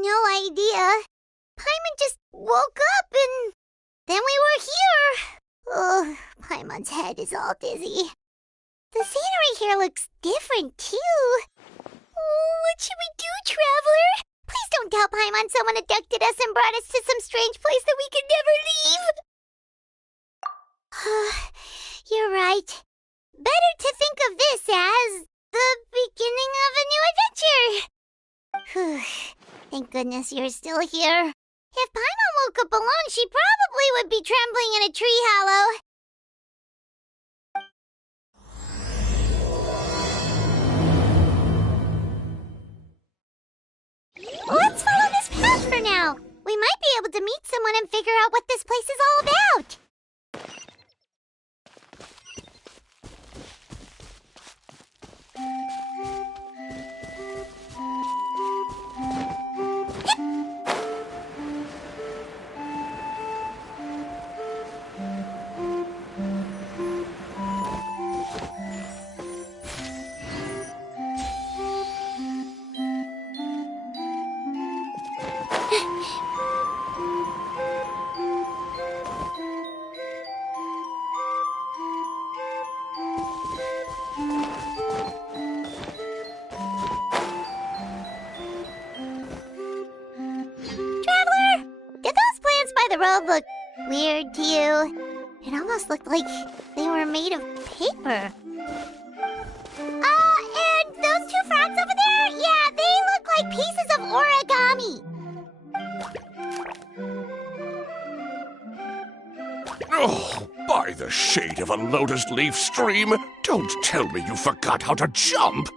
no idea. Paimon just woke up and then we were here. Oh, Paimon's head is all dizzy. The scenery here looks different, too. Oh, what should we do, Traveler? Please don't tell Paimon someone abducted us and brought us to some strange place that we could never leave. You're right. Better to think of this as the beginning of a new adventure. Thank goodness you're still here. If Paimon woke up alone, she probably would be trembling in a tree hollow. Let's follow this path for now. We might be able to meet someone and figure out what this place is all about. The road looked weird to you. It almost looked like they were made of paper. And those two frogs over there? Yeah, they look like pieces of origami. Oh, by the shade of a lotus leaf stream, don't tell me you forgot how to jump.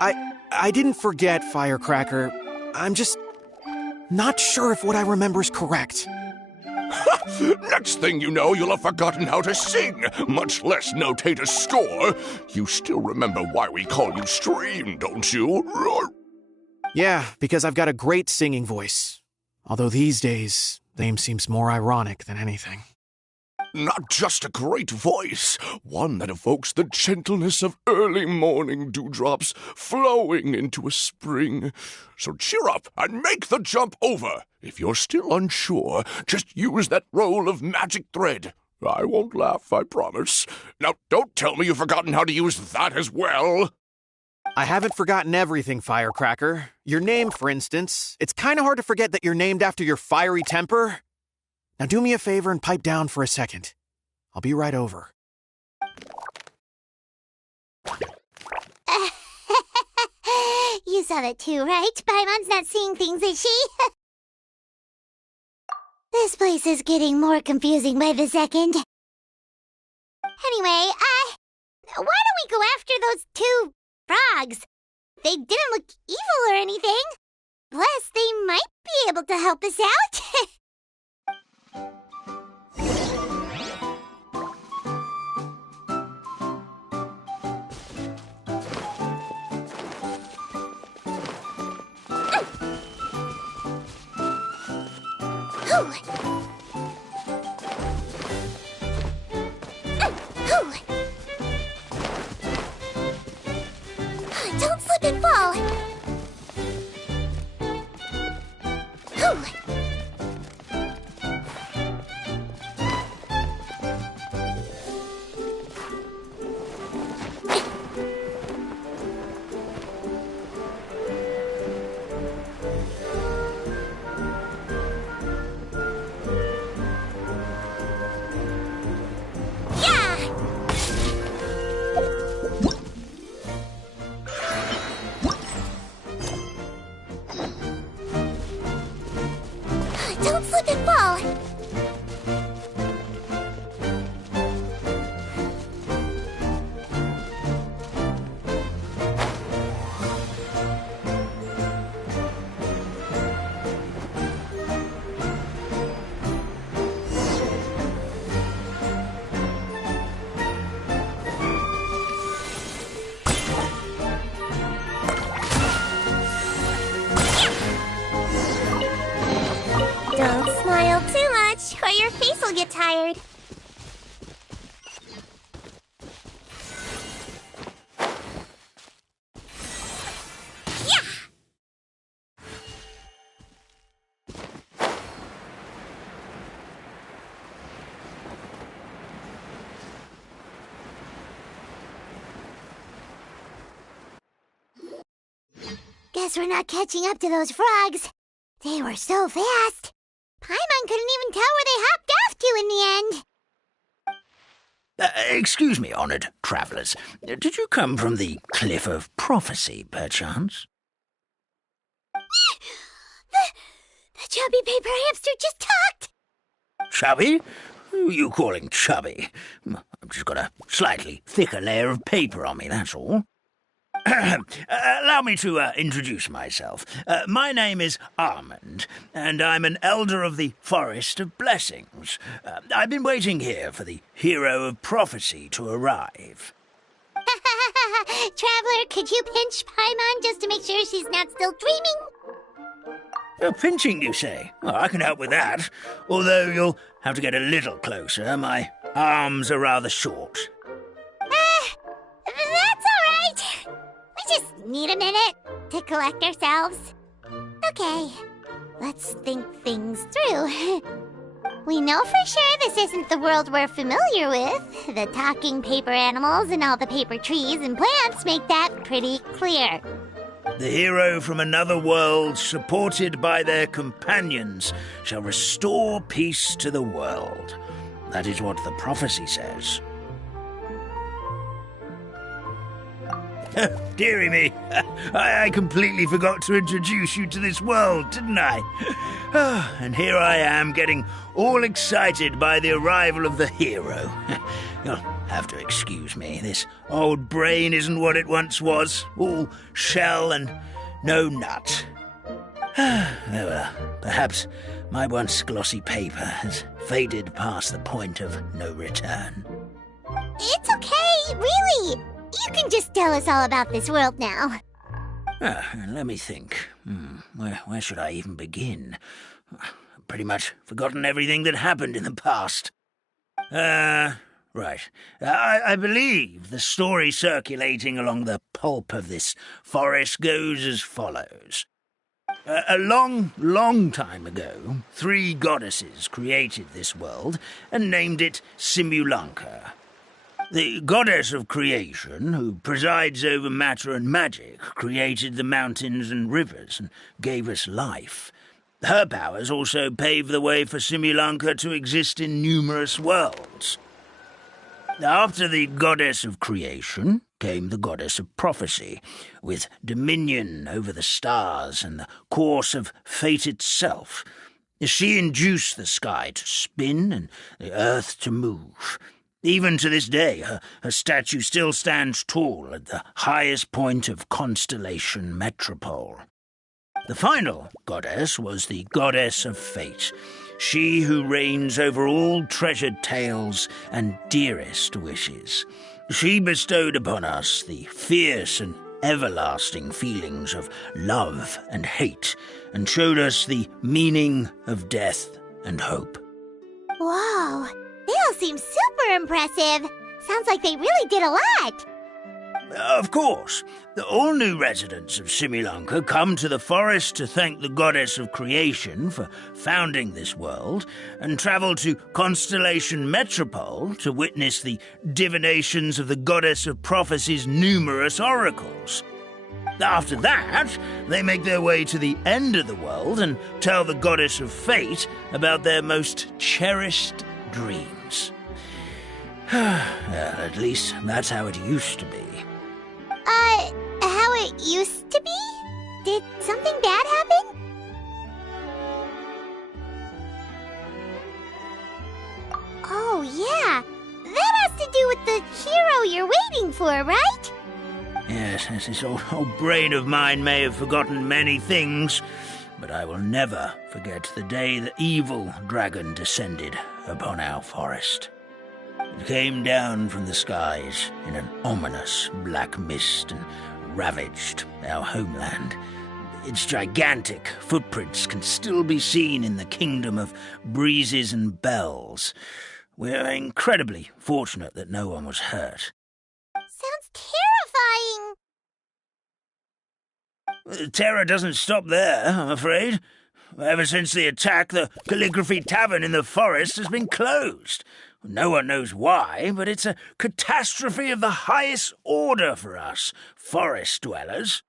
I didn't forget, Firecracker. I'm just not sure if what I remember is correct. Next thing you know, you'll have forgotten how to sing, much less notate a score. You still remember why we call you Stream, don't you? Yeah, because I've got a great singing voice. Although these days, the name seems more ironic than anything. Not just a great voice, one that evokes the gentleness of early morning dewdrops flowing into a spring. So cheer up and make the jump over. If you're still unsure, just use that roll of magic thread. I won't laugh, I promise. Now, don't tell me you've forgotten how to use that as well. I haven't forgotten everything, Firecracker. Your name, for instance. It's kind of hard to forget that you're named after your fiery temper. Now do me a favor and pipe down for a second. I'll be right over. You saw that too, right? Paimon's not seeing things, is she? This place is getting more confusing by the second. Anyway, why don't we go after those two frogs? They didn't look evil or anything. Plus, they might be able to help us out. Don't slip and fall. Don't slip and fall. Don't smile too much, or your face will get tired. Yeah! Guess we're not catching up to those frogs. They were so fast. Paimon couldn't even tell where they hopped off to in the end. Excuse me, honoured travellers. Did you come from the Cliff of Prophecy, perchance? The chubby paper hamster just talked. Chubby? Who are you calling chubby? I've just got a slightly thicker layer of paper on me, that's all. Allow me to introduce myself. My name is Armand, and I'm an elder of the Forest of Blessings. I've been waiting here for the hero of prophecy to arrive. Traveler, could you pinch Paimon just to make sure she's not still dreaming? Pinching, you say? Well, I can help with that, although you'll have to get a little closer. My arms are rather short. That's all right. We just need a minute to collect ourselves. Okay, let's think things through. We know for sure this isn't the world we're familiar with. The talking paper animals and all the paper trees and plants make that pretty clear. The hero from another world, supported by their companions, shall restore peace to the world. That is what the prophecy says. Dearie me, I completely forgot to introduce you to this world, didn't I? And here I am, getting all excited by the arrival of the hero. You'll have to excuse me. This old brain isn't what it once was, all shell and no nut. Well, perhaps my once glossy paper has faded past the point of no return. It's okay, really. You can just tell us all about this world now. Let me think. Where should I even begin? I've pretty much forgotten everything that happened in the past. Right. I believe the story circulating along the pulp of this forest goes as follows. A long, long time ago, 3 goddesses created this world and named it Simulanka. The goddess of creation, who presides over matter and magic, created the mountains and rivers and gave us life. Her powers also paved the way for Simulanka to exist in numerous worlds. After the goddess of creation came the goddess of prophecy, with dominion over the stars and the course of fate itself. She induced the sky to spin and the earth to move. Even to this day, her statue still stands tall at the highest point of Constellation Metropole. The final goddess was the goddess of fate, she who reigns over all treasured tales and dearest wishes. She bestowed upon us the fierce and everlasting feelings of love and hate, and showed us the meaning of death and hope. Whoa, they all seem super impressive. Sounds like they really did a lot. Of course, all new residents of Simulanka come to the forest to thank the goddess of creation for founding this world, and travel to Constellation Metropole to witness the divinations of the goddess of prophecy's numerous oracles. After that, they make their way to the end of the world and tell the goddess of fate about their most cherished dreams. Well, at least that's how it used to be. How it used to be? Did something bad happen? Oh, yeah. That has to do with the hero you're waiting for, right? Yes, this old brain of mine may have forgotten many things, but I will never forget the day the evil dragon descended upon our forest. It came down from the skies in an ominous black mist and ravaged our homeland. Its gigantic footprints can still be seen in the kingdom of breezes and bells. We're incredibly fortunate that no one was hurt. Sounds terrifying. Terror doesn't stop there, I'm afraid. Ever since the attack, the Calligraphy Tavern in the forest has been closed. No one knows why, but it's a catastrophe of the highest order for us, forest dwellers.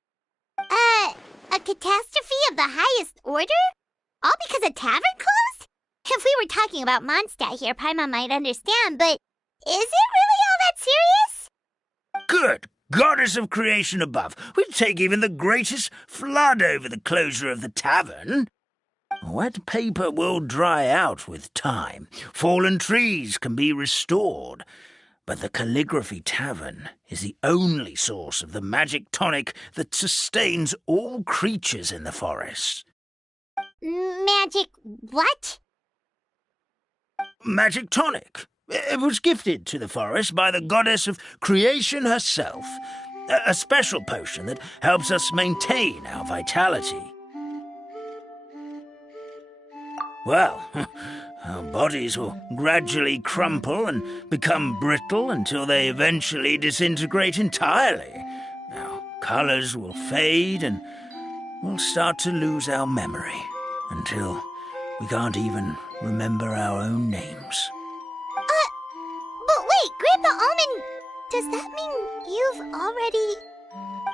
catastrophe of the highest order? All because a tavern closed? If we were talking about Mondstadt here, Paimon might understand, but is it really all that serious? Good goddess of creation above, we'd take even the greatest flood over the closure of the tavern. Wet paper will dry out with time. Fallen trees can be restored. But the Calligraphy Tavern is the only source of the magic tonic that sustains all creatures in the forest. Magic what? Magic tonic. It was gifted to the forest by the goddess of creation herself. A special potion that helps us maintain our vitality. Well, our bodies will gradually crumple and become brittle until they eventually disintegrate entirely. Our colours will fade and we'll start to lose our memory until we can't even remember our own names. But wait, Grandpa Almond, does that mean you've already...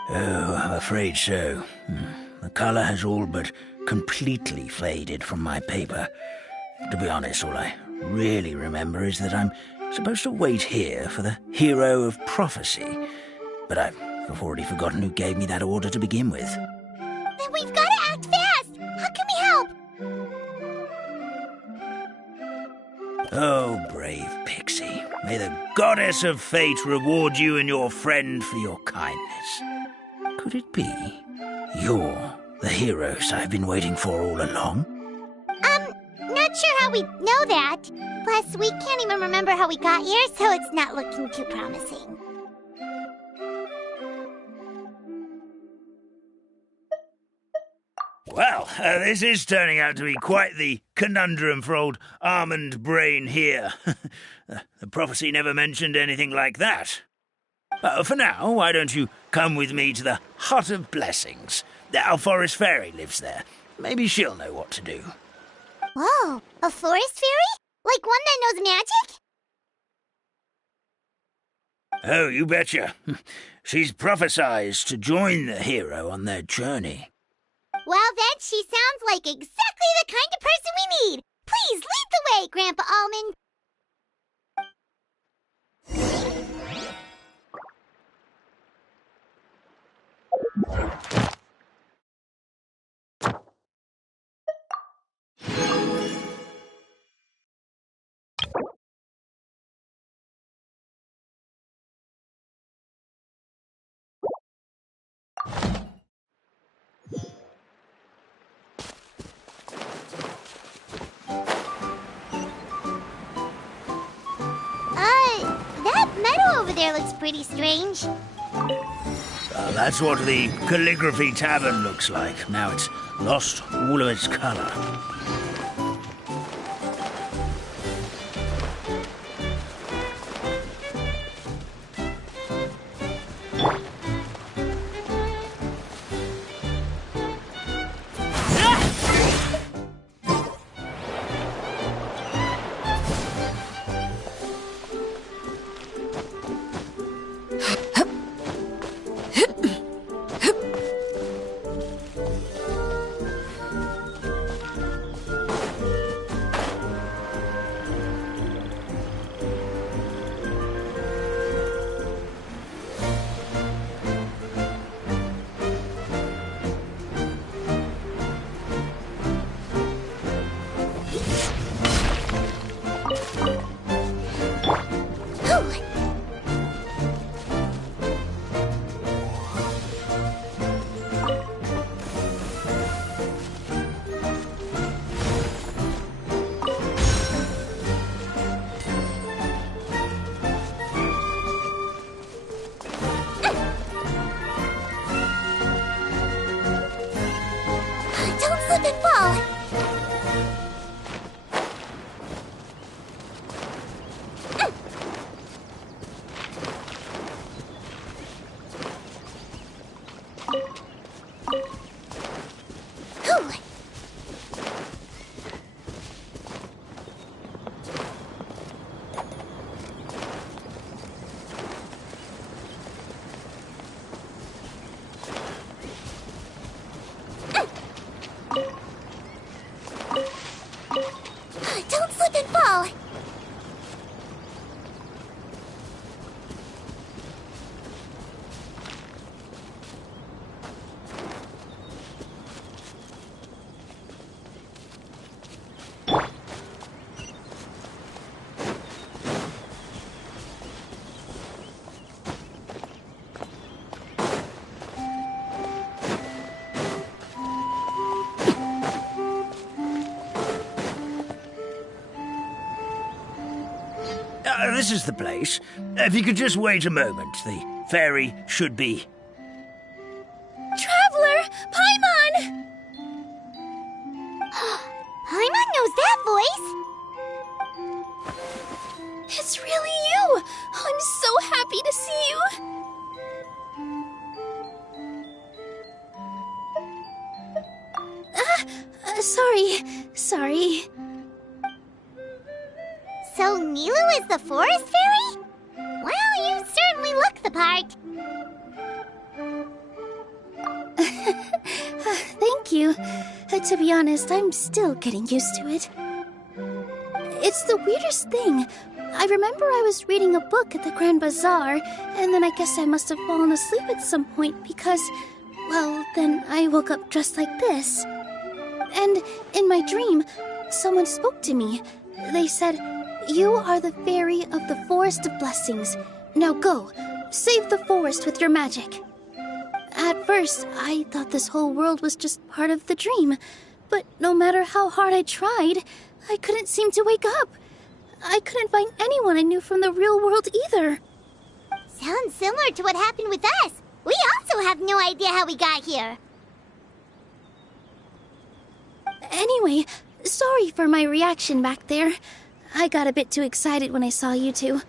Oh, I'm afraid so. The colour has all but completely faded from my paper. To be honest, all I really remember is that I'm supposed to wait here for the hero of prophecy. But I've already forgotten who gave me that order to begin with. Then we've got to act fast! How can we help? Oh, brave Pixie, may the goddess of fate reward you and your friend for your kindness. Could it be you're the heroes I've been waiting for all along? Not sure how we know that. Plus, we can't even remember how we got here, so it's not looking too promising. Well, this is turning out to be quite the conundrum for old Almond Brain here. The prophecy never mentioned anything like that. For now, why don't you come with me to the Hut of Blessings? Our forest fairy lives there. Maybe she'll know what to do. Whoa, a forest fairy? Like one that knows magic? Oh, you betcha. She's prophesied to join the hero on their journey. Well then, she sounds like exactly the kind of person we need. Please lead the way, Grandpa Almond. That meadow over there looks pretty strange. That's what the Calligraphy Tavern looks like. Now it's lost all of its colour. Slip and fall. This is the place. If you could just wait a moment, the fairy should be... Traveler! Paimon! Paimon knows that voice! It's really you! I'm so happy to see you! Sorry. So Nilu is the forest fairy? Well, you certainly look the part. Thank you. To be honest, I'm still getting used to it. It's the weirdest thing. I remember I was reading a book at the Grand Bazaar, and then I guess I must have fallen asleep at some point because, well, then I woke up just like this. And in my dream, someone spoke to me. They said, "You are the fairy of the Forest of Blessings. Now go, save the forest with your magic." At first, I thought this whole world was just part of the dream, but no matter how hard I tried, I couldn't seem to wake up. I couldn't find anyone I knew from the real world either. Sounds similar to what happened with us. We also have no idea how we got here. Anyway, sorry for my reaction back there. I got a bit too excited when I saw you two.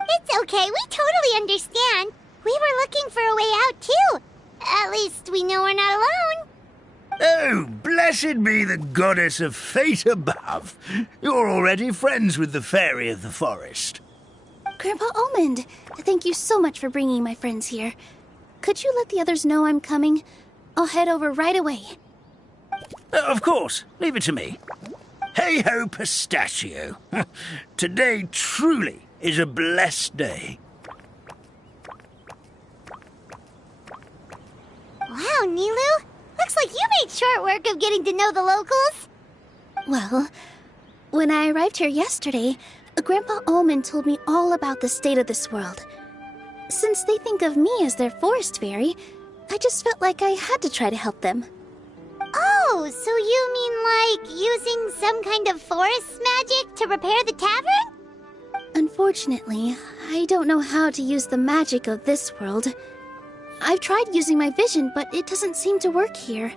It's okay, we totally understand. We were looking for a way out, too. At least we know we're not alone. Oh, blessed be the goddess of fate above. You're already friends with the fairy of the forest. Grandpa Almond, thank you so much for bringing my friends here. Could you let the others know I'm coming? I'll head over right away. Of course, leave it to me. Hey-ho, pistachio. Today truly is a blessed day. Wow, Nilu. Looks like you made short work of getting to know the locals. Well, when I arrived here yesterday, Grandpa Almond told me all about the state of this world. Since they think of me as their forest fairy, I just felt like I had to try to help them. Oh, so you mean like using some kind of forest magic to repair the tavern? Unfortunately, I don't know how to use the magic of this world. I've tried using my vision, but it doesn't seem to work here.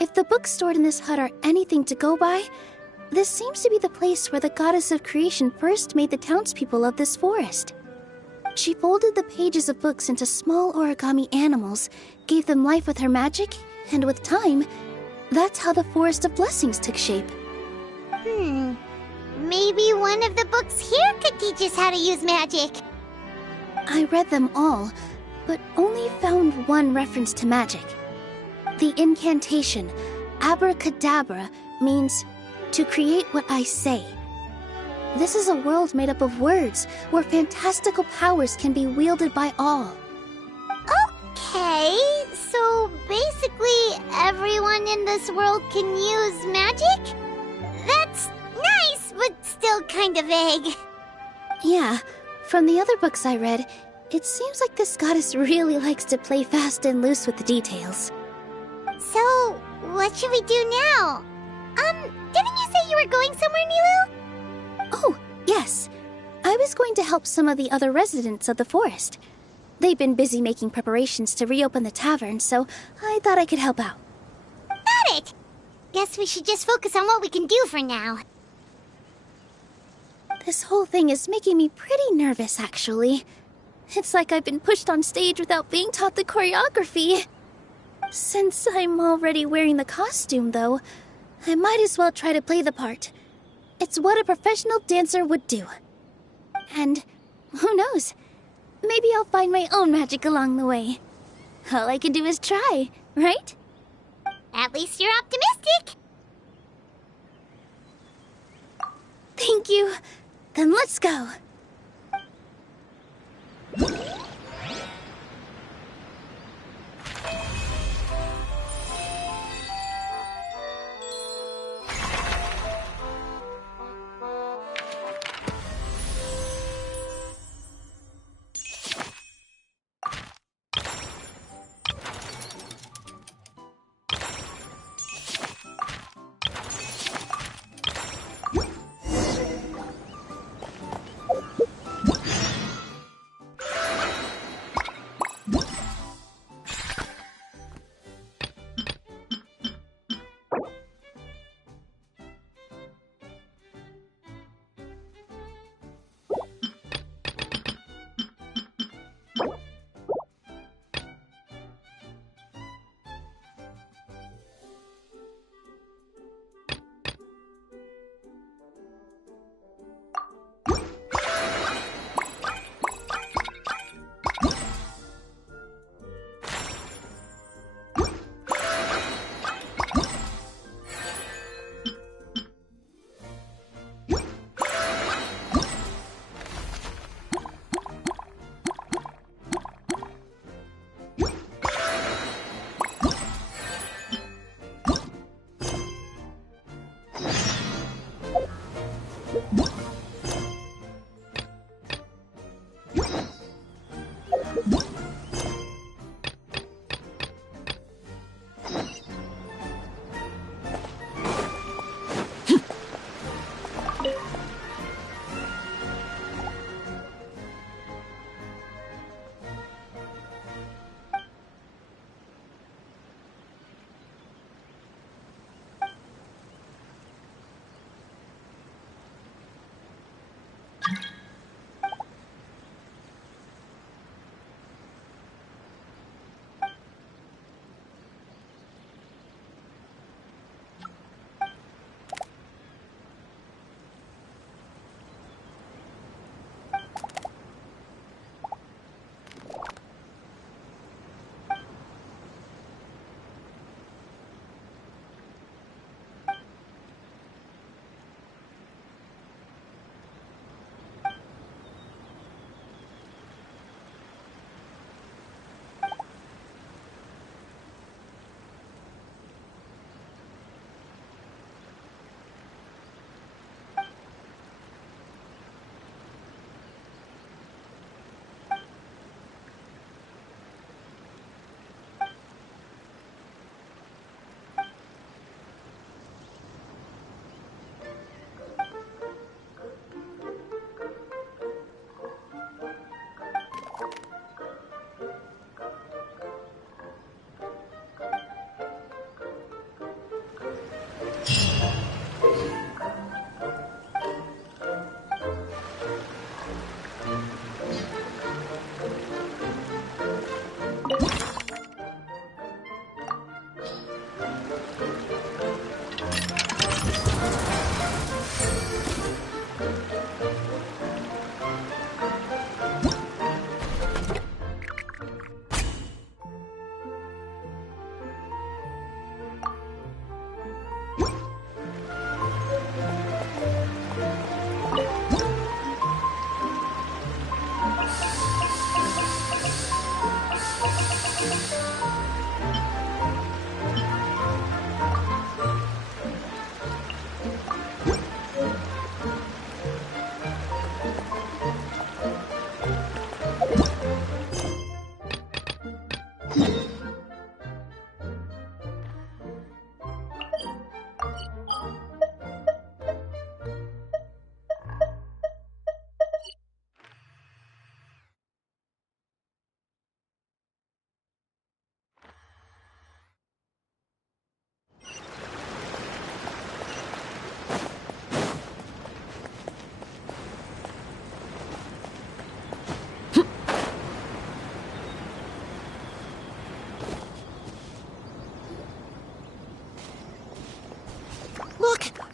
If the books stored in this hut are anything to go by, this seems to be the place where the goddess of creation first made the townspeople of this forest. She folded the pages of books into small origami animals, gave them life with her magic, and with time, that's how the Forest of Blessings took shape. Maybe one of the books here could teach us how to use magic. I read them all, but only found one reference to magic. The incantation, abracadabra, means to create what I say. This is a world made up of words, where fantastical powers can be wielded by all. Okay, so basically everyone in this world can use magic? That's nice, but still kind of vague. Yeah, from the other books I read, it seems like this goddess really likes to play fast and loose with the details. So, what should we do now? Didn't you say you were going somewhere, Nilu? Oh, yes. I was going to help some of the other residents of the forest. They've been busy making preparations to reopen the tavern, so I thought I could help out. Got it! Guess we should just focus on what we can do for now. This whole thing is making me pretty nervous, actually. It's like I've been pushed on stage without being taught the choreography. Since I'm already wearing the costume, though, I might as well try to play the part. It's what a professional dancer would do. And who knows? Maybe I'll find my own magic along the way. All I can do is try, right? At least you're optimistic. Thank you. Then let's go.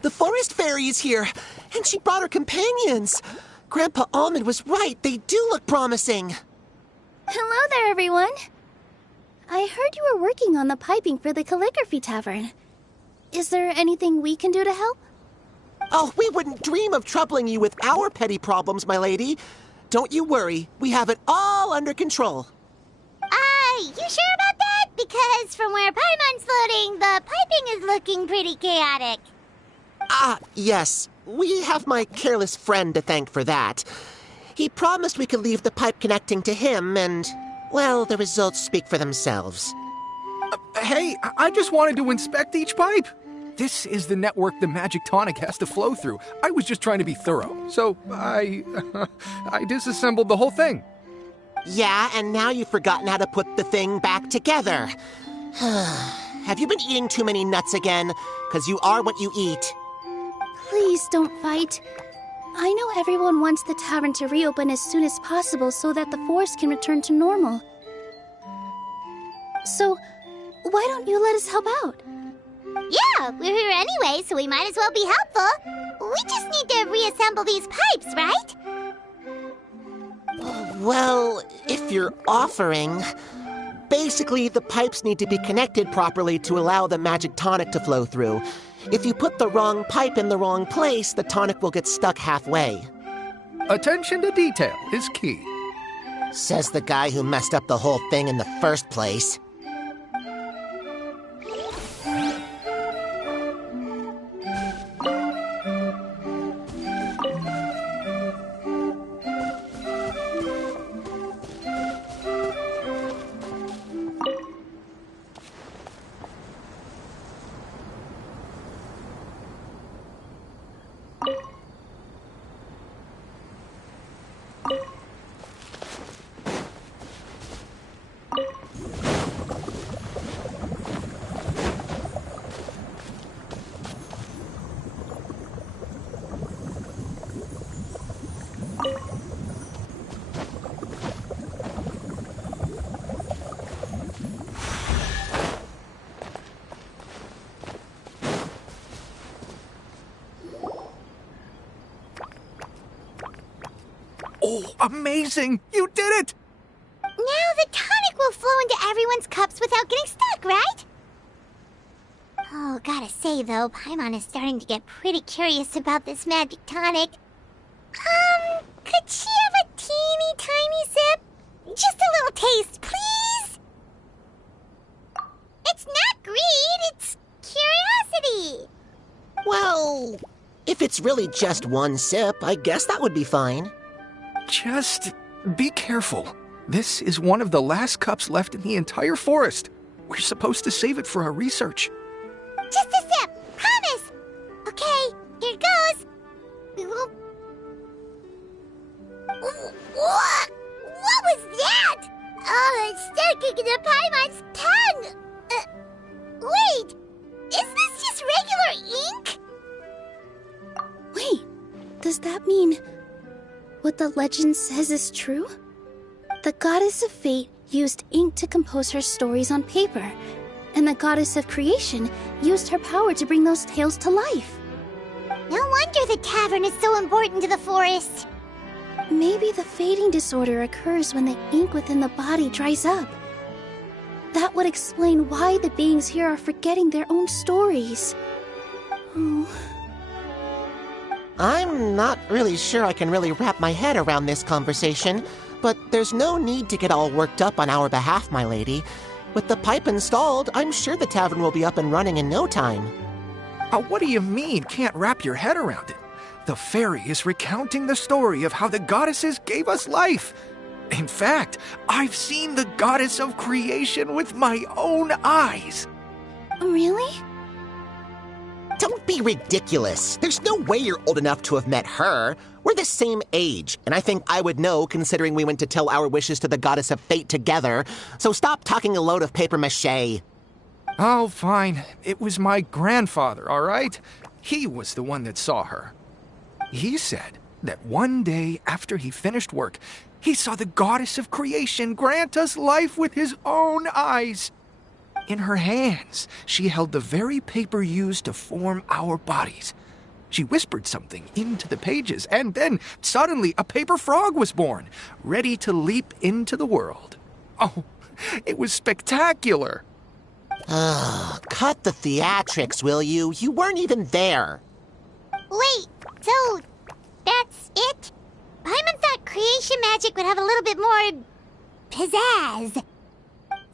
The forest fairy is here, and she brought her companions. Grandpa Almond was right. They do look promising. Hello there, everyone. I heard you were working on the piping for the calligraphy tavern. Is there anything we can do to help? Oh, we wouldn't dream of troubling you with our petty problems, my lady. Don't you worry. We have it all under control. You sure about that? Because from where Paimon's floating, the piping is looking pretty chaotic. Yes. We have my careless friend to thank for that. He promised we could leave the pipe connecting to him, and, well, the results speak for themselves. Hey, I just wanted to inspect each pipe. This is the network the magic tonic has to flow through. I was just trying to be thorough, so I disassembled the whole thing. Yeah, and now you've forgotten how to put the thing back together. Have you been eating too many nuts again? 'Cause you are what you eat. Please don't fight. I know everyone wants the tavern to reopen as soon as possible so that the forest can return to normal. So, why don't you let us help out? Yeah, we're here anyway, so we might as well be helpful. We just need to reassemble these pipes, right? Well, if you're offering... Basically, the pipes need to be connected properly to allow the magic tonic to flow through. If you put the wrong pipe in the wrong place, the tonic will get stuck halfway. Attention to detail is key. Says the guy who messed up the whole thing in the first place. Oh, amazing! You did it! Now the tonic will flow into everyone's cups without getting stuck, right? Oh, gotta say though, Paimon is starting to get pretty curious about this magic tonic. Could she have a teeny tiny sip? Just a little taste, please? It's not greed, it's curiosity. Well, if it's really just one sip, I guess that would be fine. Just be careful. This is one of the last cups left in the entire forest. We're supposed to save it for our research. Just a sip, promise. Okay, here goes. We won't... What was that? Oh, it's sticking to Paimon's tongue. Wait, is this just regular ink? Wait, does that mean what the legend says is true? The goddess of fate used ink to compose her stories on paper, and the goddess of creation used her power to bring those tales to life. No wonder the tavern is so important to the forest. Maybe the fading disorder occurs when the ink within the body dries up. That would explain why the beings here are forgetting their own stories. Oh. I'm not really sure I can really wrap my head around this conversation, but there's no need to get all worked up on our behalf, my lady. With the pipe installed, I'm sure the tavern will be up and running in no time. What do you mean, can't wrap your head around it? The fairy is recounting the story of how the goddesses gave us life. In fact, I've seen the goddess of creation with my own eyes. Really? Don't be ridiculous. There's no way you're old enough to have met her. We're the same age, and I think I would know considering we went to tell our wishes to the goddess of fate together. So stop talking a load of papier-mâché. Oh, fine. It was my grandfather, all right? He was the one that saw her. He said that one day after he finished work, he saw the goddess of creation grant us life with his own eyes. In her hands, she held the very paper used to form our bodies. She whispered something into the pages, and then suddenly a paper frog was born, ready to leap into the world. Oh, it was spectacular. Cut the theatrics, will you? You weren't even there. Wait, so that's it? Paimon thought creation magic would have a little bit more pizzazz.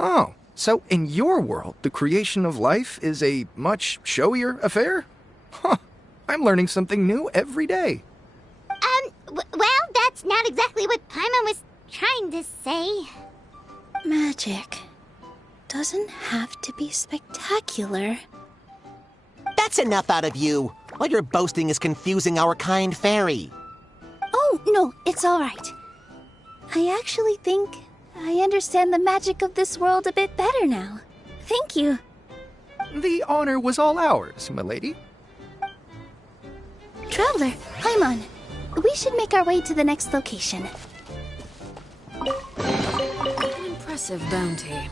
Oh, so in your world, the creation of life is a much showier affair? Huh, I'm learning something new every day. Well, that's not exactly what Paimon was trying to say. Magic doesn't have to be spectacular. That's enough out of you. All your boasting is confusing our kind fairy. Oh, no, it's all right. I actually think I understand the magic of this world a bit better now. Thank you. The honor was all ours, milady. Traveler, Paimon, we should make our way to the next location. An impressive bounty.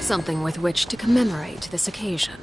Something with which to commemorate this occasion.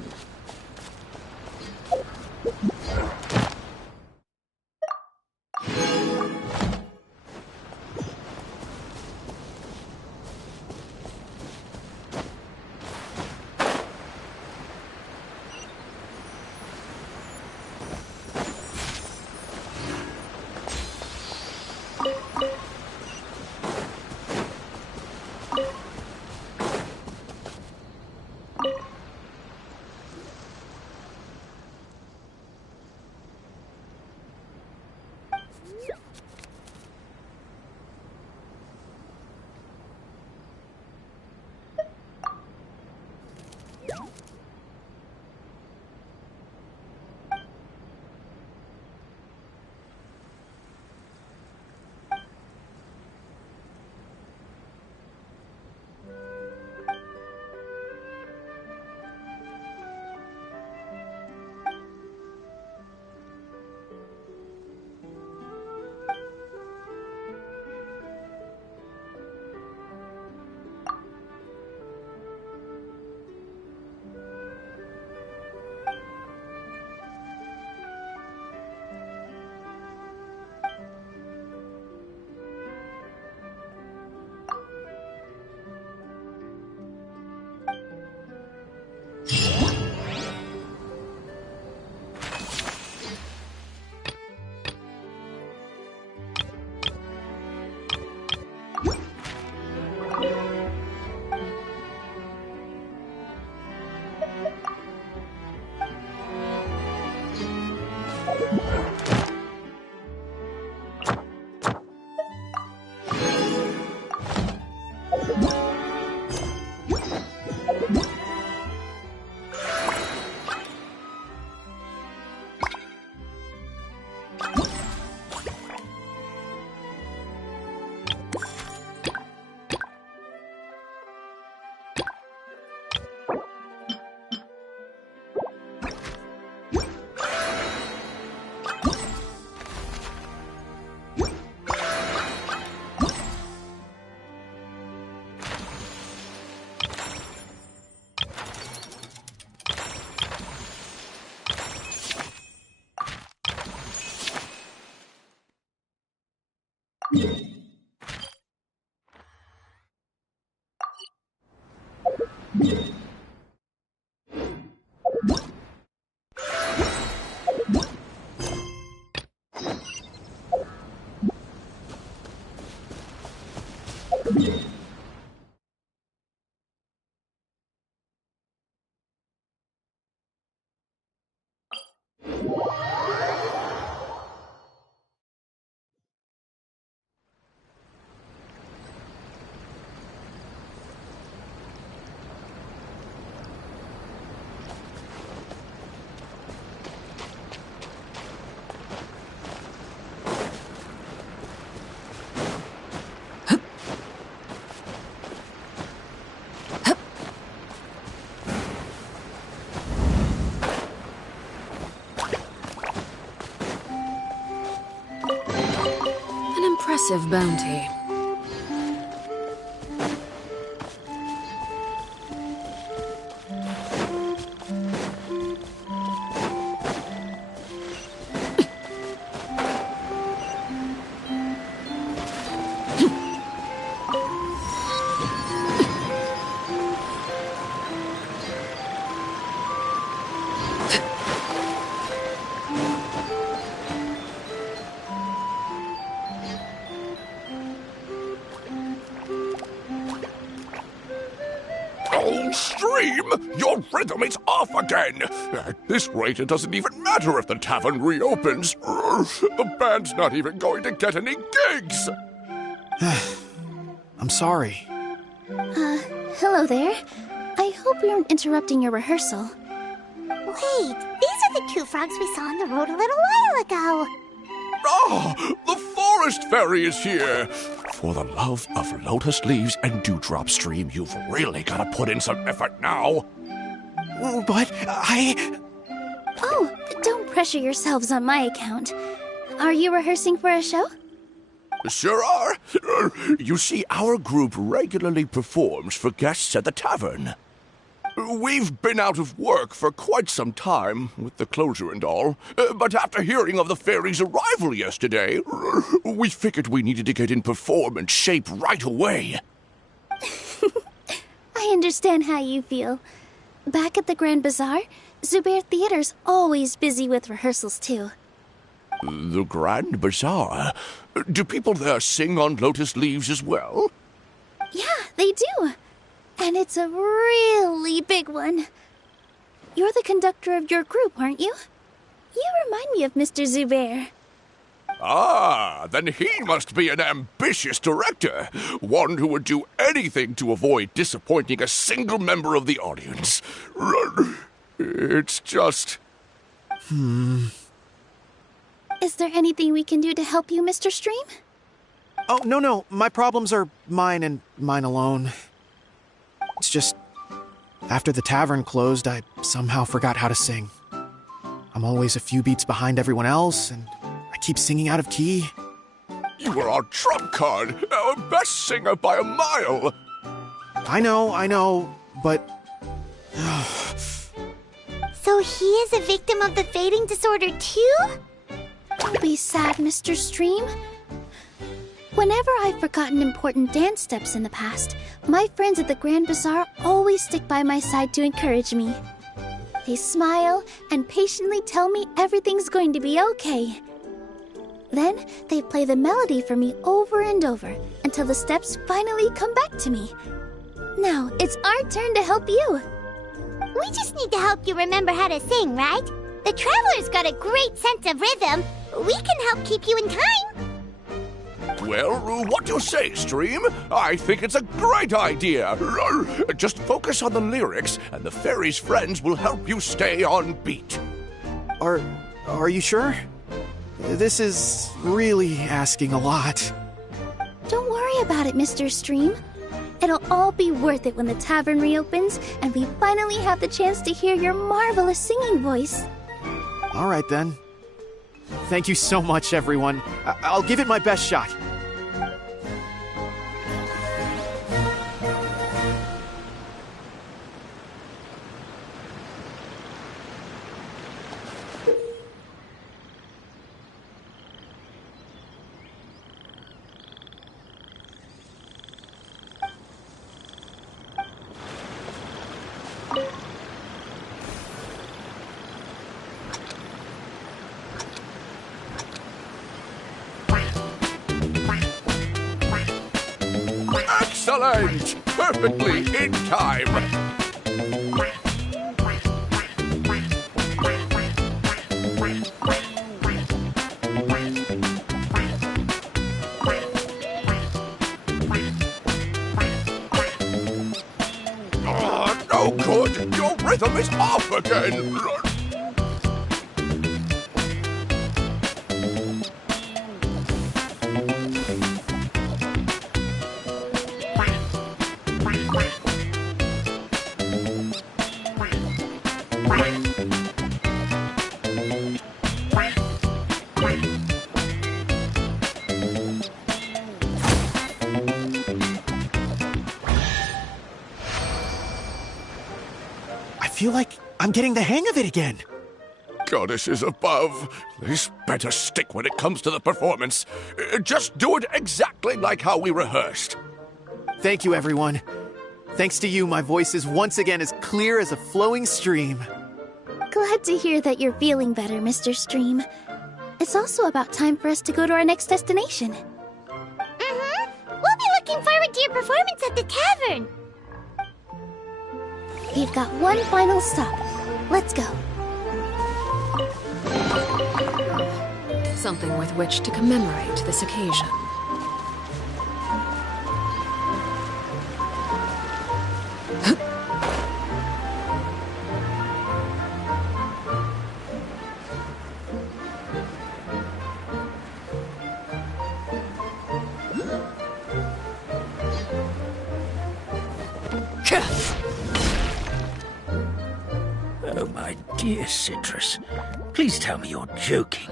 Impressive bounty. Oh, Stream! Your rhythm is off again! At this rate, it doesn't even matter if the tavern reopens. The band's not even going to get any gigs! I'm sorry. Hello there. I hope we aren't interrupting your rehearsal. Wait, these are the two frogs we saw on the road a little while ago. Ah, the forest fairy is here! For the love of lotus leaves and dewdrop, Stream, you've really got to put in some effort now. But Oh, don't pressure yourselves on my account. Are you rehearsing for a show? Sure are. You see, our group regularly performs for guests at the tavern. We've been out of work for quite some time, with the closure and all, but after hearing of the fairy's arrival yesterday, we figured we needed to get in performance shape right away. I understand how you feel. Back at the Grand Bazaar, Zubair Theater's always busy with rehearsals too. The Grand Bazaar? Do people there sing on lotus leaves as well? Yeah, they do. And it's a really big one. You're the conductor of your group, aren't you? You remind me of Mr. Zubair. Ah, then he must be an ambitious director. One who would do anything to avoid disappointing a single member of the audience. It's just... Is there anything we can do to help you, Mr. Stream? Oh, no. My problems are mine and mine alone. It's just, after the tavern closed, I somehow forgot how to sing. I'm always a few beats behind everyone else, and I keep singing out of key. You were our trump card, our best singer by a mile. I know, but... So he is a victim of the fading disorder too? Don't be sad, Mr. Stream. Whenever I've forgotten important dance steps in the past, my friends at the Grand Bazaar always stick by my side to encourage me. They smile and patiently tell me everything's going to be okay. Then they play the melody for me over and over until the steps finally come back to me. Now it's our turn to help you. We just need to help you remember how to sing, right? The Traveler's got a great sense of rhythm. We can help keep you in time. Well, what do you say, Stream? I think it's a great idea. Just focus on the lyrics, and the fairy's friends will help you stay on beat. Are you sure? This is really asking a lot. Don't worry about it, Mr. Stream. It'll all be worth it when the tavern reopens and we finally have the chance to hear your marvelous singing voice. All right, then. Thank you so much, everyone. I'll give it my best shot. Excellent! Perfectly in time! No good! Your rhythm is off again! I feel like I'm getting the hang of it again. Goddesses above, this better stick when it comes to the performance. Just do it exactly like how we rehearsed. Thank you, everyone. Thanks to you, my voice is once again as clear as a flowing stream. Glad to hear that you're feeling better, Mr. Stream. It's also about time for us to go to our next destination. We'll be looking forward to your performance at the tavern. We've got one final stop. Let's go. Something with which to commemorate this occasion. Oh, my dear Citrus, please tell me you're joking.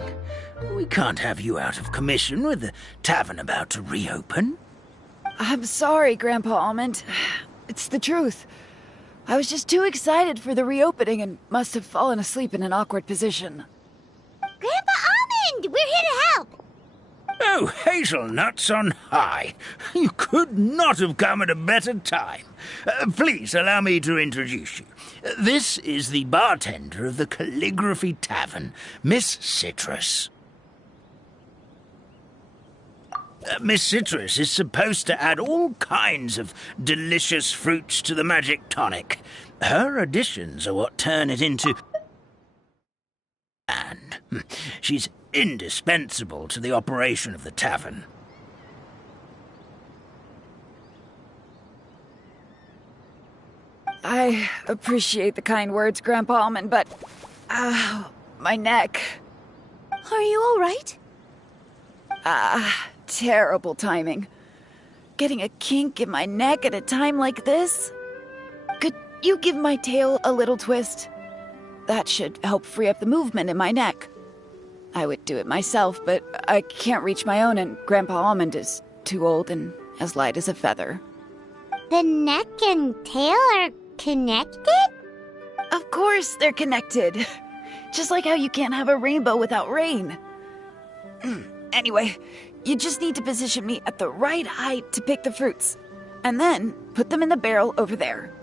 We can't have you out of commission with the tavern about to reopen. I'm sorry, Grandpa Almond. It's the truth. I was just too excited for the reopening and must have fallen asleep in an awkward position. Grandpa Almond, we're here to help. Oh, hazelnuts on high. You could not have come at a better time. Please allow me to introduce you. This is the bartender of the Calligraphy Tavern, Miss Citrus. Miss Citrus is supposed to add all kinds of delicious fruits to the magic tonic. Her additions are what turn it into... And she's indispensable to the operation of the tavern. I appreciate the kind words, Grandpa Almond, but... my neck. Are you all right? Terrible timing. Getting a kink in my neck at a time like this? Could you give my tail a little twist? That should help free up the movement in my neck. I would do it myself, but I can't reach my own, and Grandpa Almond is too old and as light as a feather. The neck and tail are connected? Of course they're connected. Just like how you can't have a rainbow without rain. Anyway, you just need to position me at the right height to pick the fruits, and then put them in the barrel over there.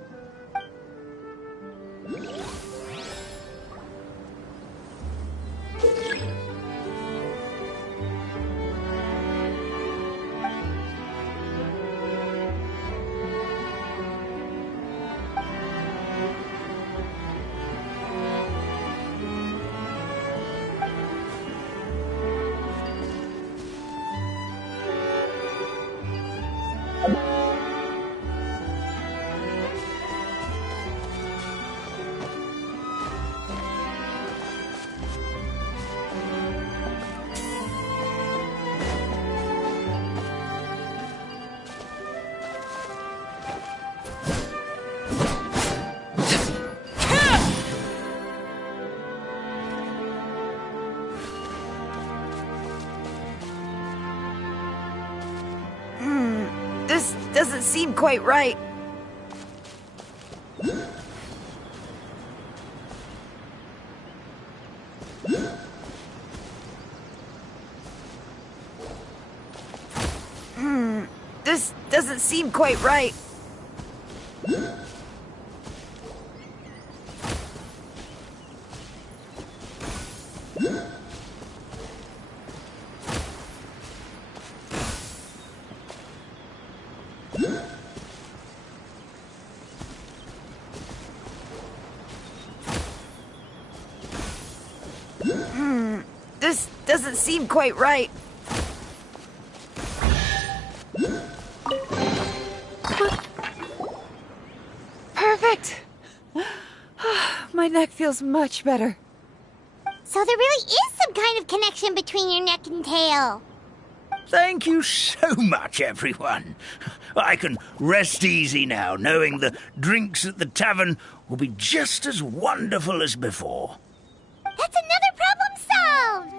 doesn't seem quite right. This doesn't seem quite right. This doesn't seem quite right. Perfect! My neck feels much better. So there really is some kind of connection between your neck and tail. Thank you so much, everyone. I can rest easy now, knowing the drinks at the tavern will be just as wonderful as before. That's another problem solved!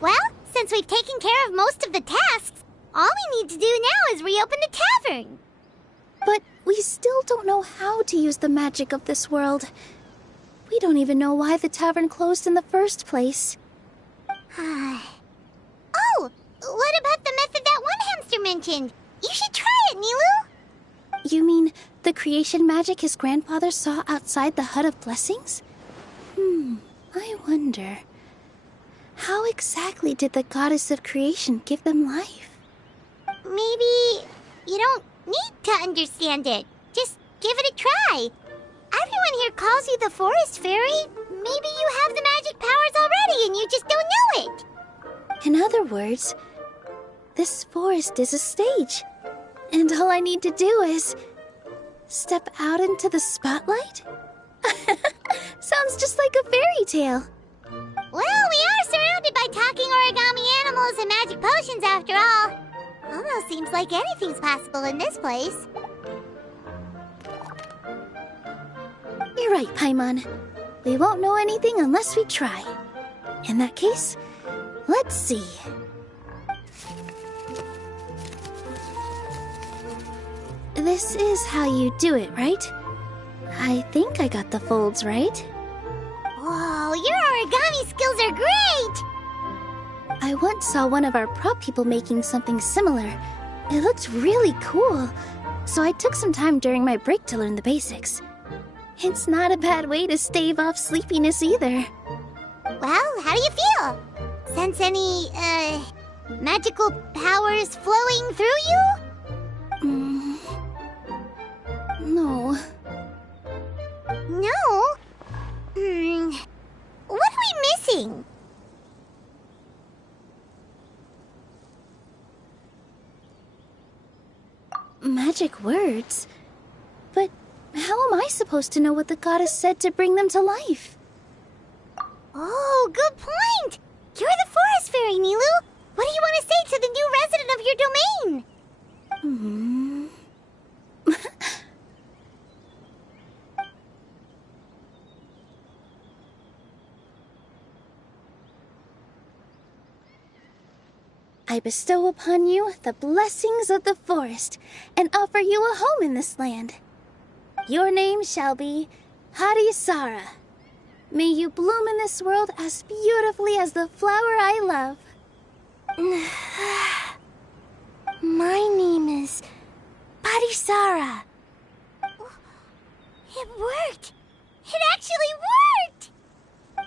Well, since we've taken care of most of the tasks, all we need to do now is reopen the tavern. But we still don't know how to use the magic of this world. We don't even know why the tavern closed in the first place. Oh, what about the method that one hamster mentioned? You should try it, Nilu. You mean the creation magic his grandfather saw outside the Hut of Blessings? I wonder. How exactly did the goddess of creation give them life? Maybe you don't need to understand it. Just give it a try. Everyone here calls you the Forest Fairy. Maybe you have the magic powers already and you just don't know it. In other words, this forest is a stage. And all I need to do is step out into the spotlight? Sounds just like a fairy tale. Well, we are surrounded by talking origami animals and magic potions after all. Almost seems like anything's possible in this place. You're right, Paimon. We won't know anything unless we try. In that case, let's see. This is how you do it, right? I think I got the folds right. Whoa, your origami skills are great! I once saw one of our prop people making something similar. It looked really cool, so I took some time during my break to learn the basics. It's not a bad way to stave off sleepiness either. Well, how do you feel? Sense any, magical powers flowing through you? No. No? What are we missing? Magic words? But how am I supposed to know what the goddess said to bring them to life? Oh, good point! You're the Forest Fairy, Nilu! What do you want to say to the new resident of your domain? I bestow upon you the blessings of the forest and offer you a home in this land. Your name shall be Hadisara. May you bloom in this world as beautifully as the flower I love. My name is Padisara. It worked! It actually worked!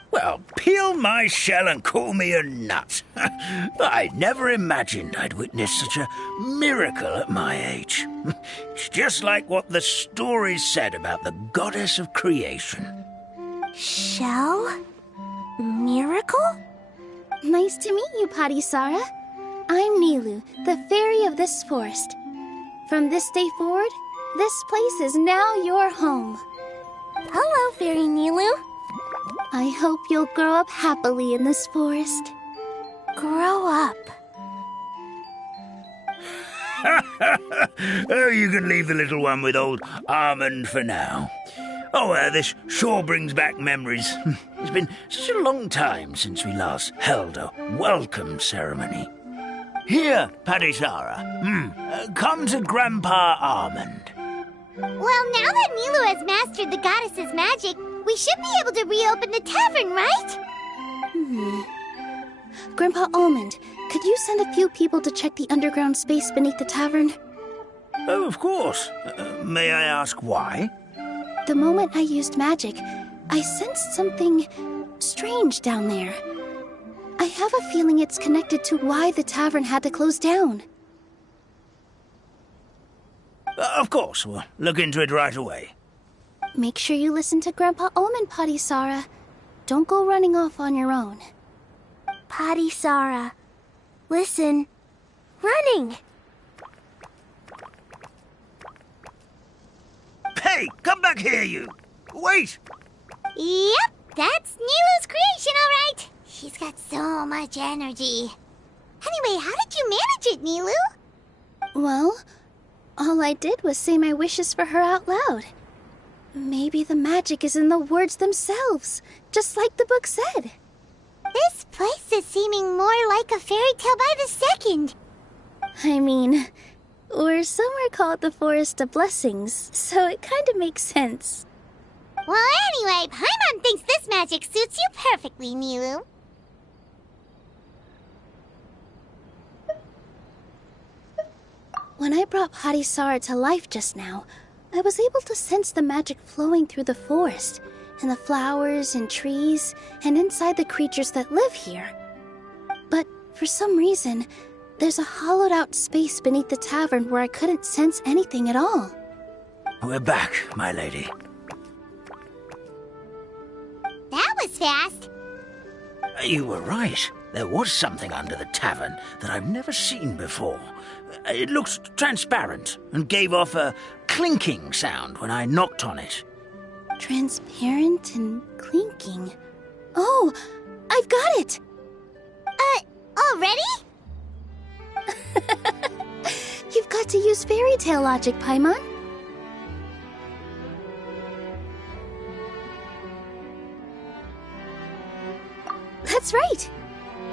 Well, peel my shell and call me a nut. I never imagined I'd witness such a miracle at my age. It's just like what the stories said about the goddess of creation. Shell? Miracle? Nice to meet you, Padisara. I'm Nilu, the fairy of this forest. From this day forward, this place is now your home. Hello, Fairy Nilu. I hope you'll grow up happily in this forest. Grow up. Oh, you can leave the little one with old Almond for now. Oh, this sure brings back memories. It's been such a long time since we last held a welcome ceremony. Here, Padisara. Come to Grandpa Almond. Well, now that Nilu has mastered the goddess's magic, we should be able to reopen the tavern, right? Grandpa Almond, could you send a few people to check the underground space beneath the tavern? Oh, of course. May I ask why? The moment I used magic, I sensed something strange down there. I have a feeling it's connected to why the tavern had to close down. Of course, we'll look into it right away. Make sure you listen to Grandpa Almond, Padisara. Don't go running off on your own. Padisara. Listen. Running! Hey, come back here, you! Wait! Yep, that's Nilu's creation, all right. She's got so much energy. Anyway, how did you manage it, Nilu? Well, all I did was say my wishes for her out loud. Maybe the magic is in the words themselves, just like the book said. This place is seeming more like a fairy tale by the second. I mean, or somewhere called the Forest of Blessings, so it kind of makes sense. Well, anyway, Paimon thinks this magic suits you perfectly, Nilu. When I brought Hadisara to life just now, I was able to sense the magic flowing through the forest, and the flowers and trees, and inside the creatures that live here. But for some reason, there's a hollowed-out space beneath the tavern where I couldn't sense anything at all. We're back, my lady. That was fast. You were right. There was something under the tavern that I've never seen before. It looked transparent and gave off a clinking sound when I knocked on it. Transparent and clinking. Oh, I've got it! Already? You've got to use fairy tale logic, Paimon. That's right!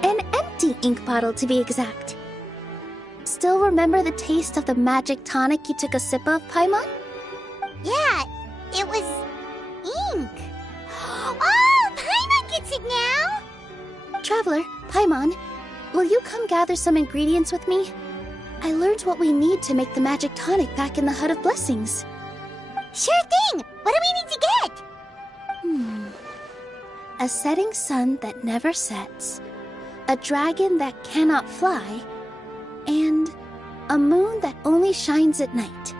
An empty ink bottle, to be exact. Still remember the taste of the magic tonic you took a sip of, Paimon? Yeah, it was ink. Oh, Paimon gets it now! Traveler, Paimon, will you come gather some ingredients with me? I learned what we need to make the magic tonic back in the Hut of Blessings. Sure thing! What do we need to get? A setting sun that never sets, a dragon that cannot fly, and a moon that only shines at night.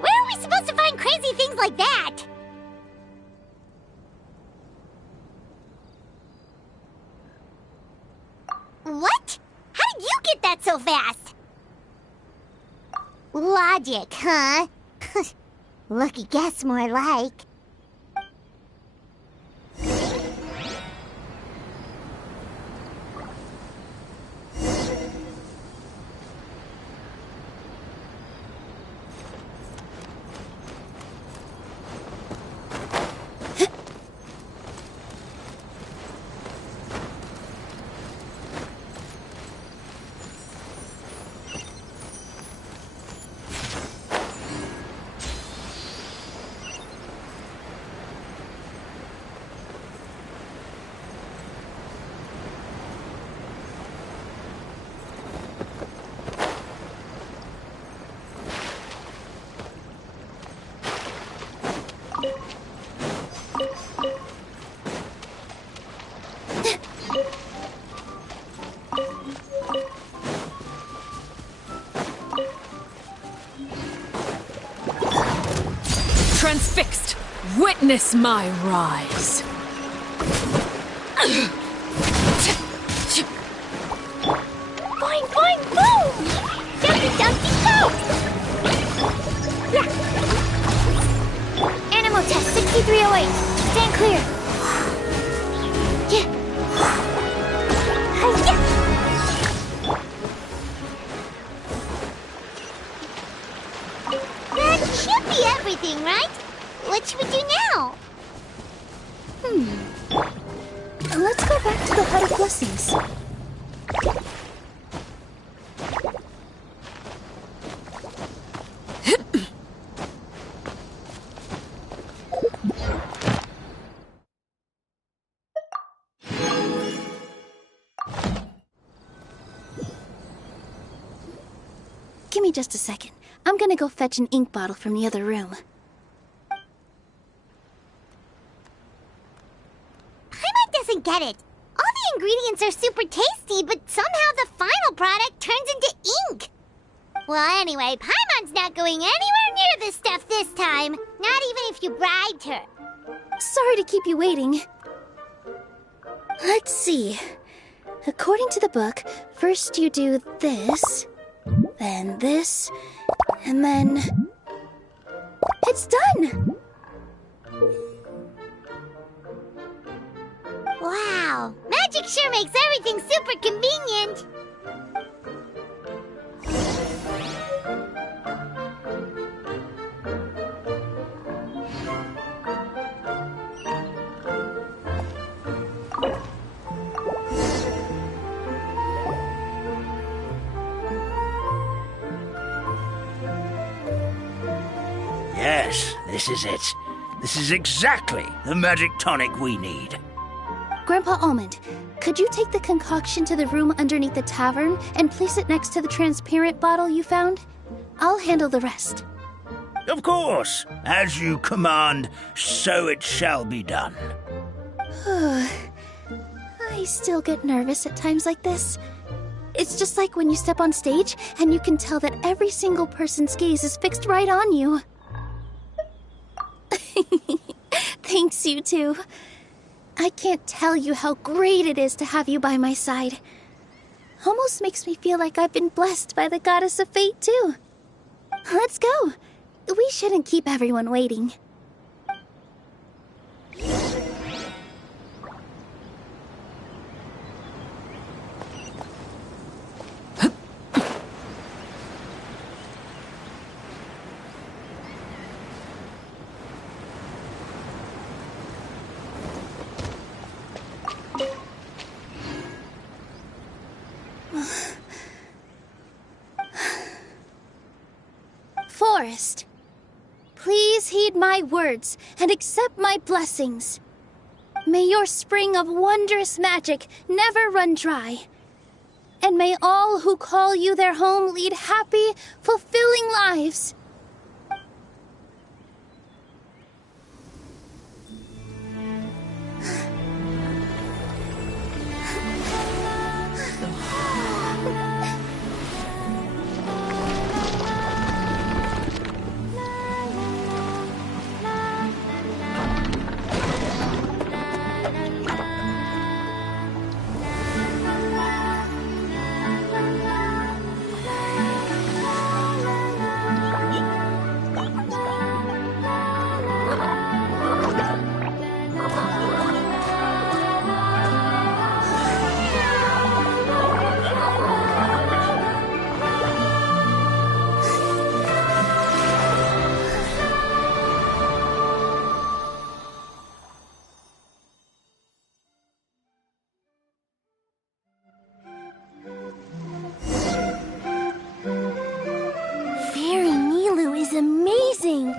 Where are we supposed to find crazy things like that? What? How did you get that so fast? Logic, huh? Lucky guess, more like. fixed. Witness my rise. Boing, boing, boom! Jumpy, jumpy, go! Yeah. Animal test 6308. Stand clear. Yeah. Hi-ya! That should be everything, right? What should we do now? Let's go back to the Hut of Blessings. Give me just a second. I'm gonna go fetch an ink bottle from the other room. Paimon doesn't get it. All the ingredients are super tasty, but somehow the final product turns into ink. Well, anyway, Paimon's not going anywhere near this stuff this time. Not even if you bribed her. Sorry to keep you waiting. Let's see. According to the book, first you do this, then this, and then... It's done! Wow, magic sure makes everything super convenient. Yes, this is it. This is exactly the magic tonic we need. Grandpa Almond, could you take the concoction to the room underneath the tavern and place it next to the transparent bottle you found? I'll handle the rest. Of course. As you command, so it shall be done. I still get nervous at times like this. It's just like when you step on stage and you can tell that every single person's gaze is fixed right on you. Thanks, you two. I can't tell you how great it is to have you by my side. Almost makes me feel like I've been blessed by the Goddess of Fate, too. Let's go. We shouldn't keep everyone waiting. Forest, please heed my words and accept my blessings. May your spring of wondrous magic never run dry. And may all who call you their home lead happy, fulfilling lives. Amazing!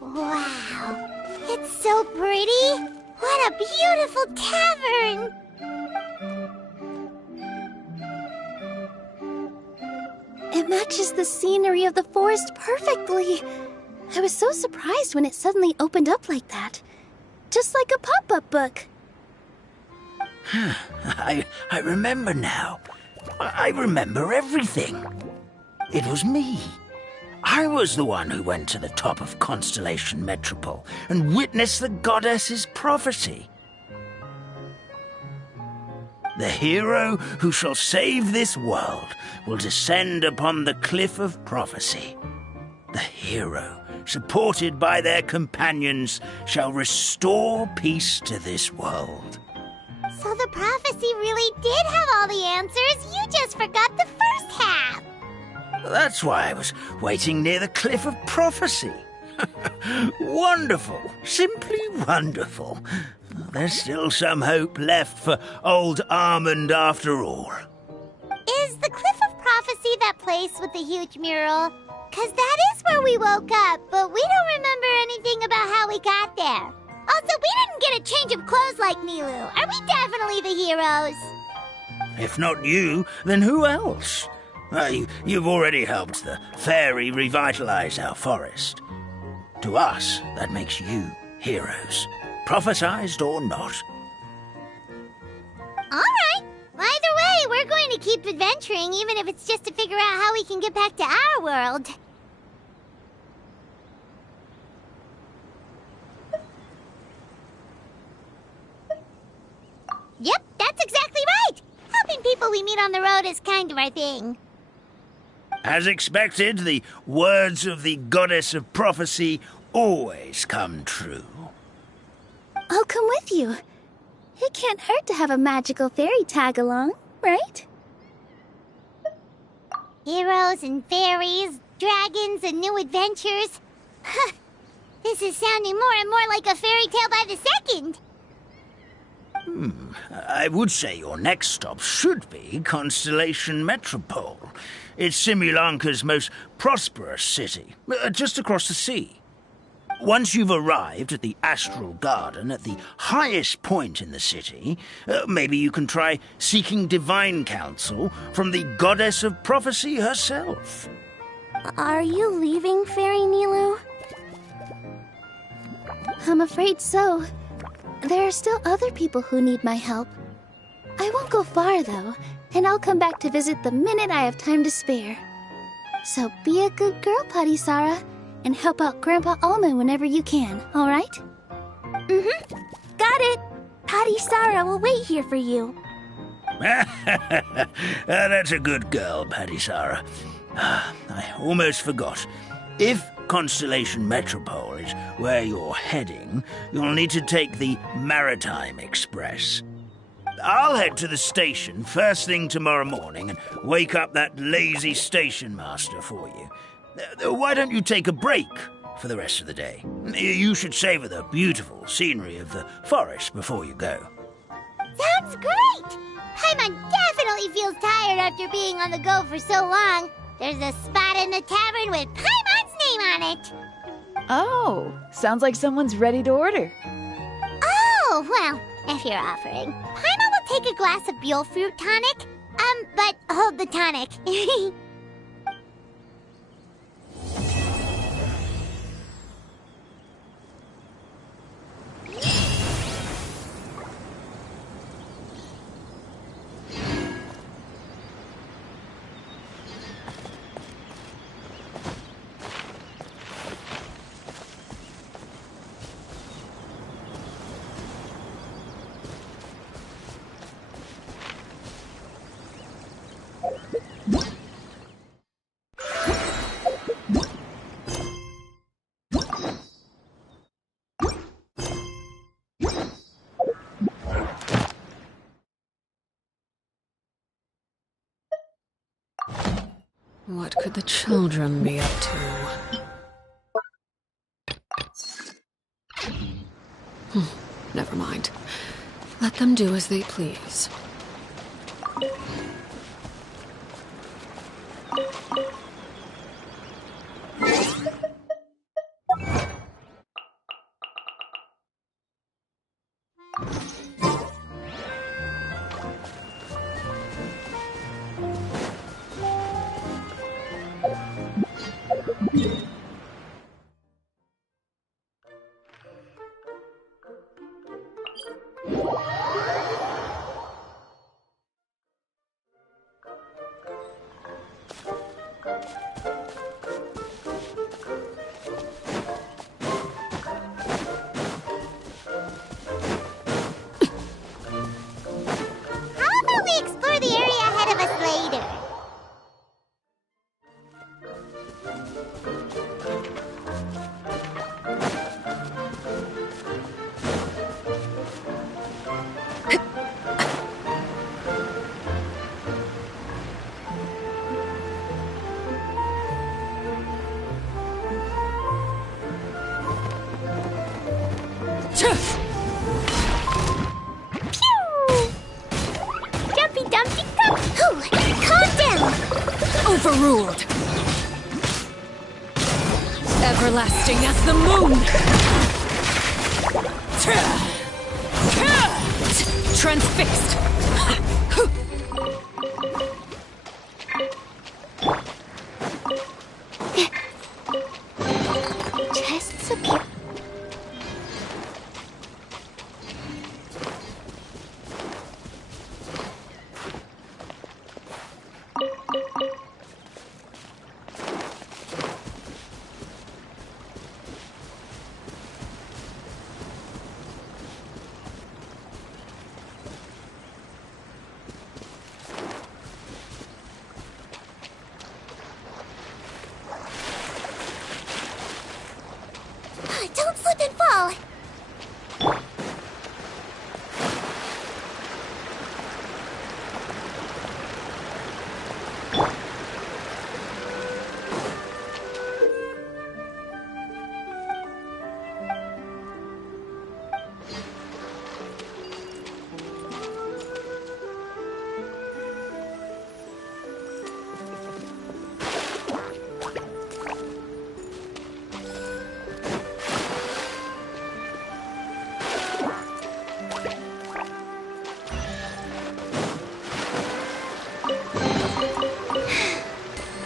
Wow, it's so pretty! What a beautiful tavern! It matches the scenery of the forest perfectly. I was so surprised when it suddenly opened up like that. Just like a pop-up book. I remember now. I remember everything. It was me. I was the one who went to the top of Constellation Metropole and witnessed the goddess's prophecy. The hero who shall save this world will descend upon the cliff of prophecy. The hero, supported by their companions, shall restore peace to this world. So the prophecy really did have all the answers. You just forgot the first half. That's why I was waiting near the cliff of prophecy. Wonderful. Simply wonderful. There's still some hope left for old Armand after all. Is the Cliff of Prophecy that place with the huge mural? 'Cause that is where we woke up, but we don't remember anything about how we got there. Also, we didn't get a change of clothes like Nilu. Are we definitely the heroes? If not you, then who else? You've already helped the fairy revitalize our forest. To us, that makes you heroes, prophesized or not. All right. Either way, we're going to keep adventuring, even if it's just to figure out how we can get back to our world. Yep, that's exactly right. Helping people we meet on the road is kind of our thing. As expected, the words of the goddess of prophecy always come true. I'll come with you. It can't hurt to have a magical fairy tag along, right? Heroes and fairies, dragons and new adventures. This is sounding more and more like a fairy tale by the second. I would say your next stop should be Constellation Metropole. It's Simulanka's most prosperous city, just across the sea. Once you've arrived at the Astral Garden at the highest point in the city, maybe you can try seeking divine counsel from the goddess of prophecy herself. Are you leaving, Fairy Nilu? I'm afraid so. There are still other people who need my help. I won't go far, though, and I'll come back to visit the minute I have time to spare. So be a good girl, Padisara, and help out Grandpa Alma whenever you can, all right? Mm-hmm. Got it. Padisara will wait here for you. That's a good girl, Padisara. I almost forgot. If Constellation Metropole is where you're heading, you'll need to take the Maritime Express. I'll head to the station first thing tomorrow morning and wake up that lazy station master for you. Why don't you take a break for the rest of the day? You should savor the beautiful scenery of the forest before you go. Sounds great! Paimon definitely feels tired after being on the go for so long. There's a spot in the tavern with Paimon's name on it. Oh, sounds like someone's ready to order. Oh, well, if you're offering. Paimon will take a glass of Buell fruit tonic. But hold the tonic. What could the children be up to? Never mind. Let them do as they please. Pew! Dumpy dumpty dump! Ooh, calm down! Overruled. Everlasting as the moon. Transfixed. Chests appear. Don't slip and fall!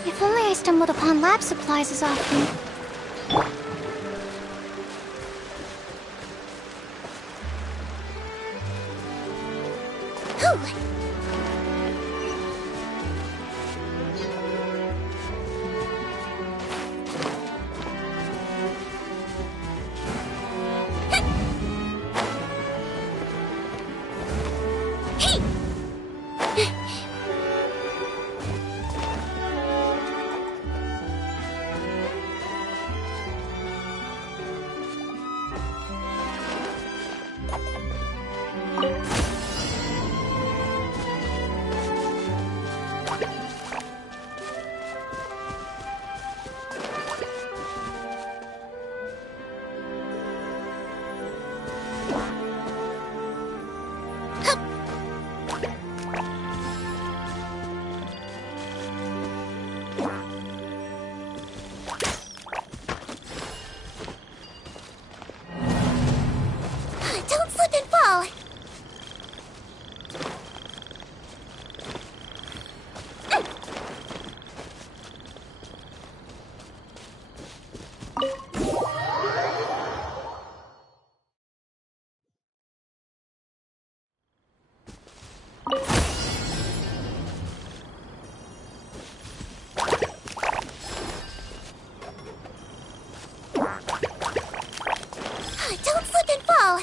If only I stumbled upon lab supplies as often. Ooh. Hey! Don't slip and fall! Don't slip and fall!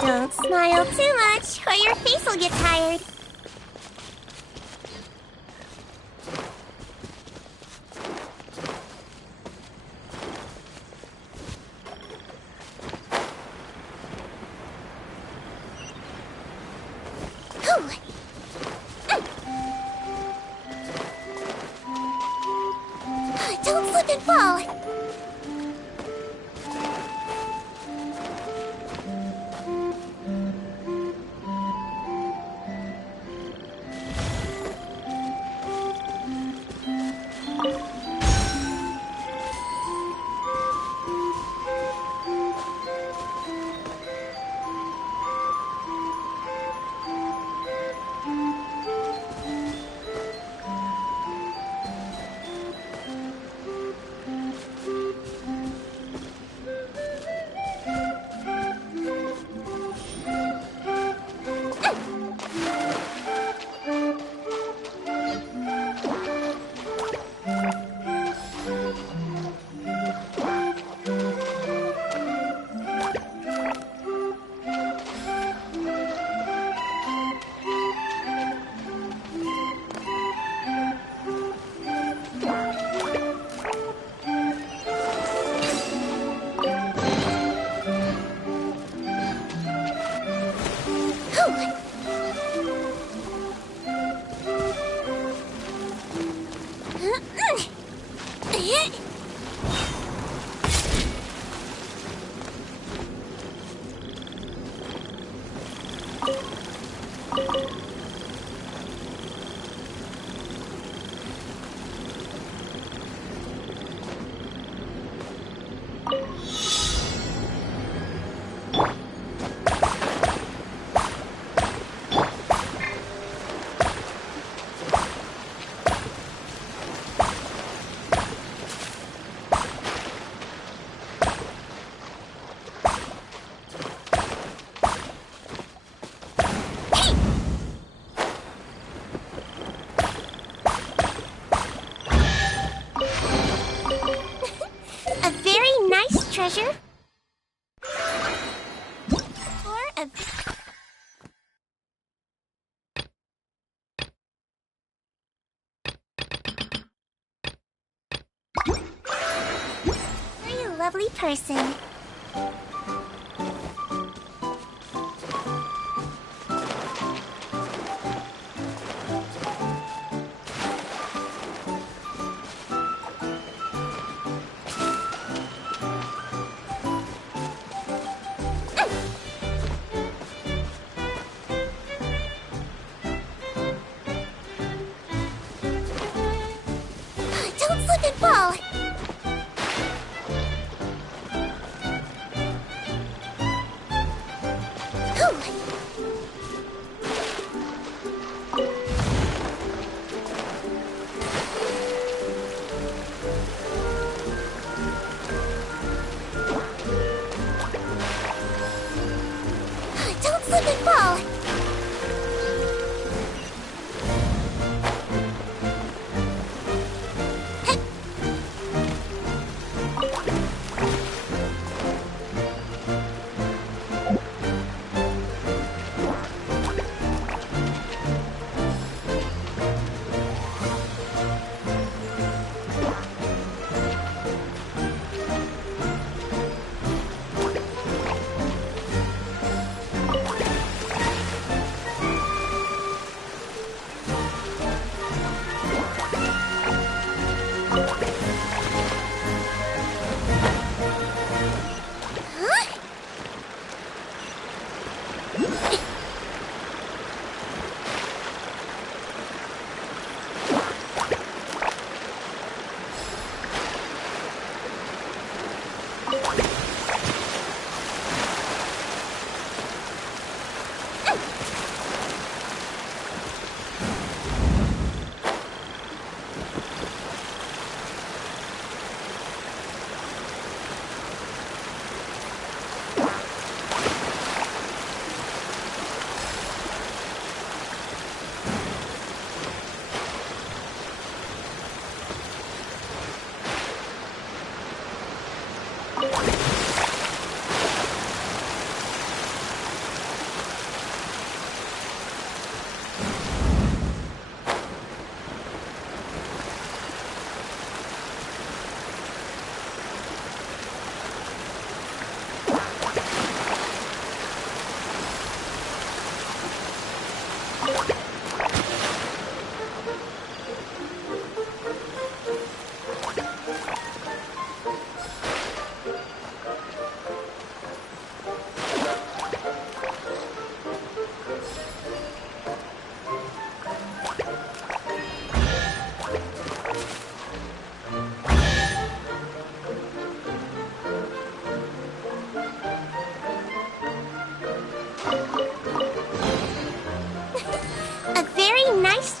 Don't smile too much, or your face will get tired. Ooh. Don't slip and fall! treasure for a very lovely person. Don't slip and fall! Don't slip and fall!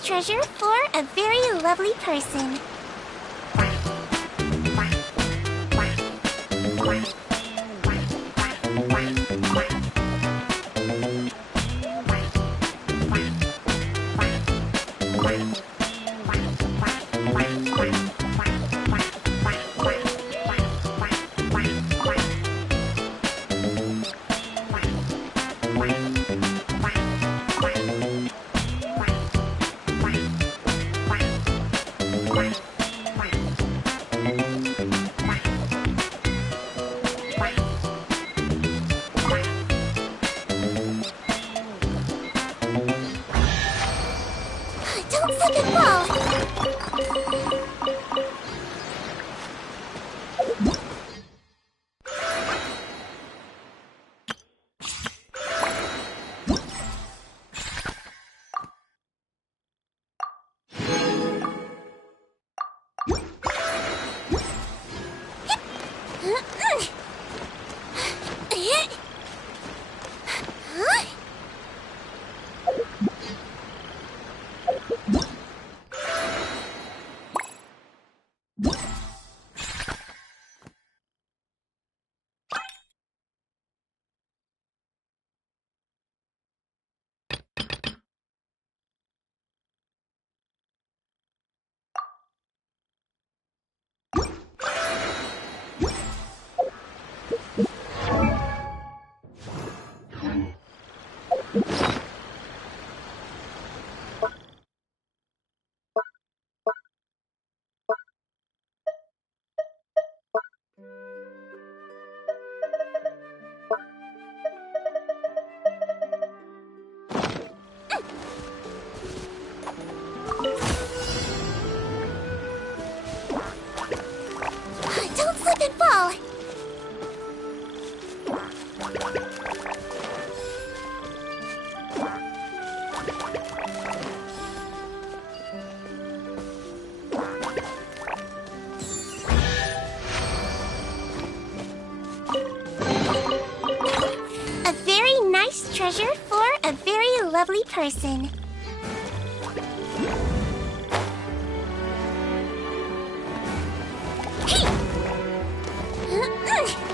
Treasure for a very lovely person. person. Hey!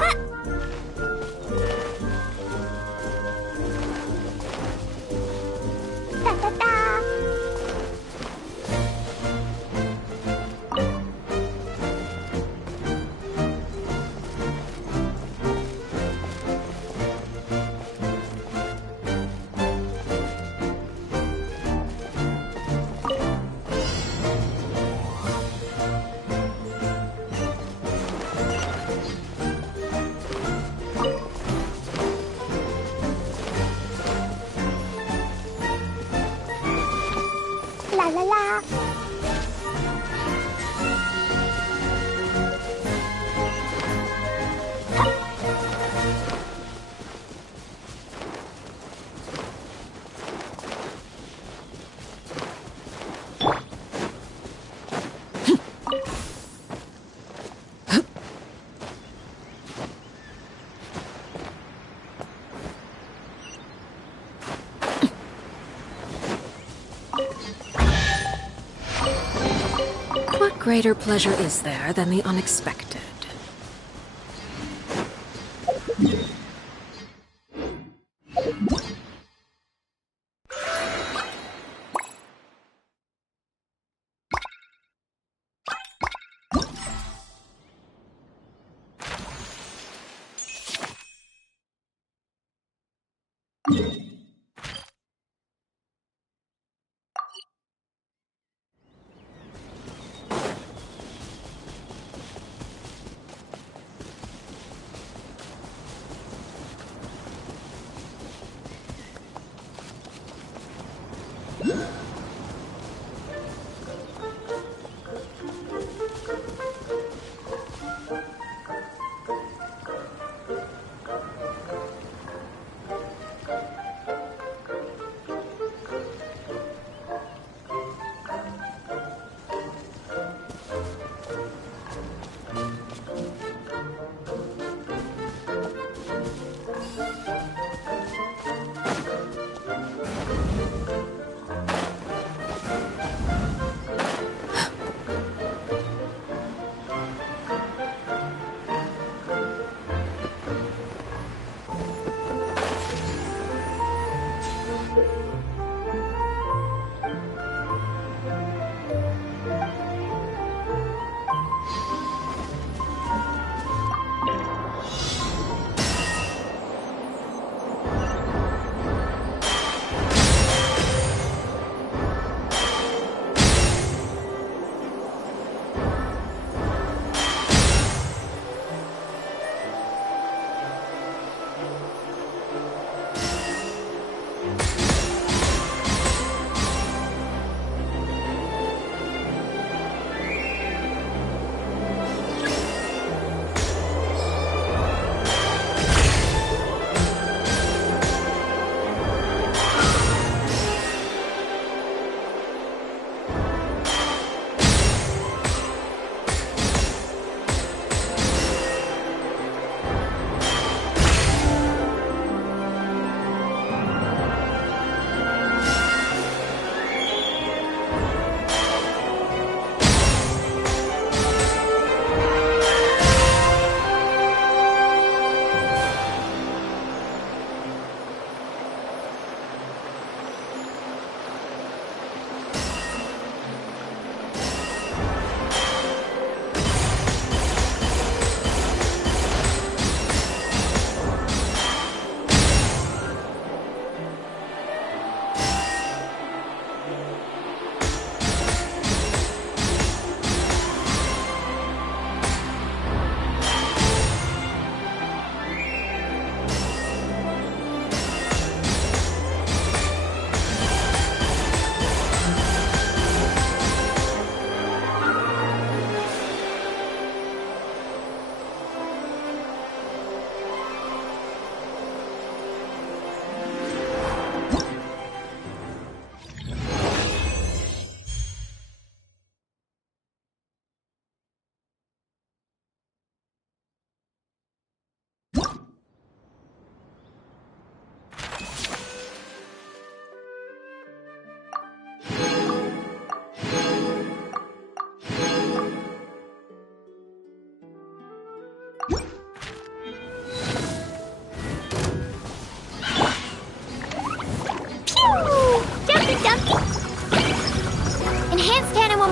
Da da da. La la la. What greater pleasure is there than the unexpected?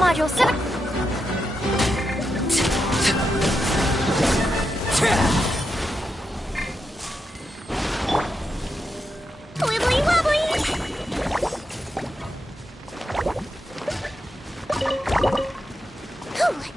module 7. Wibbly wobbly! Whew.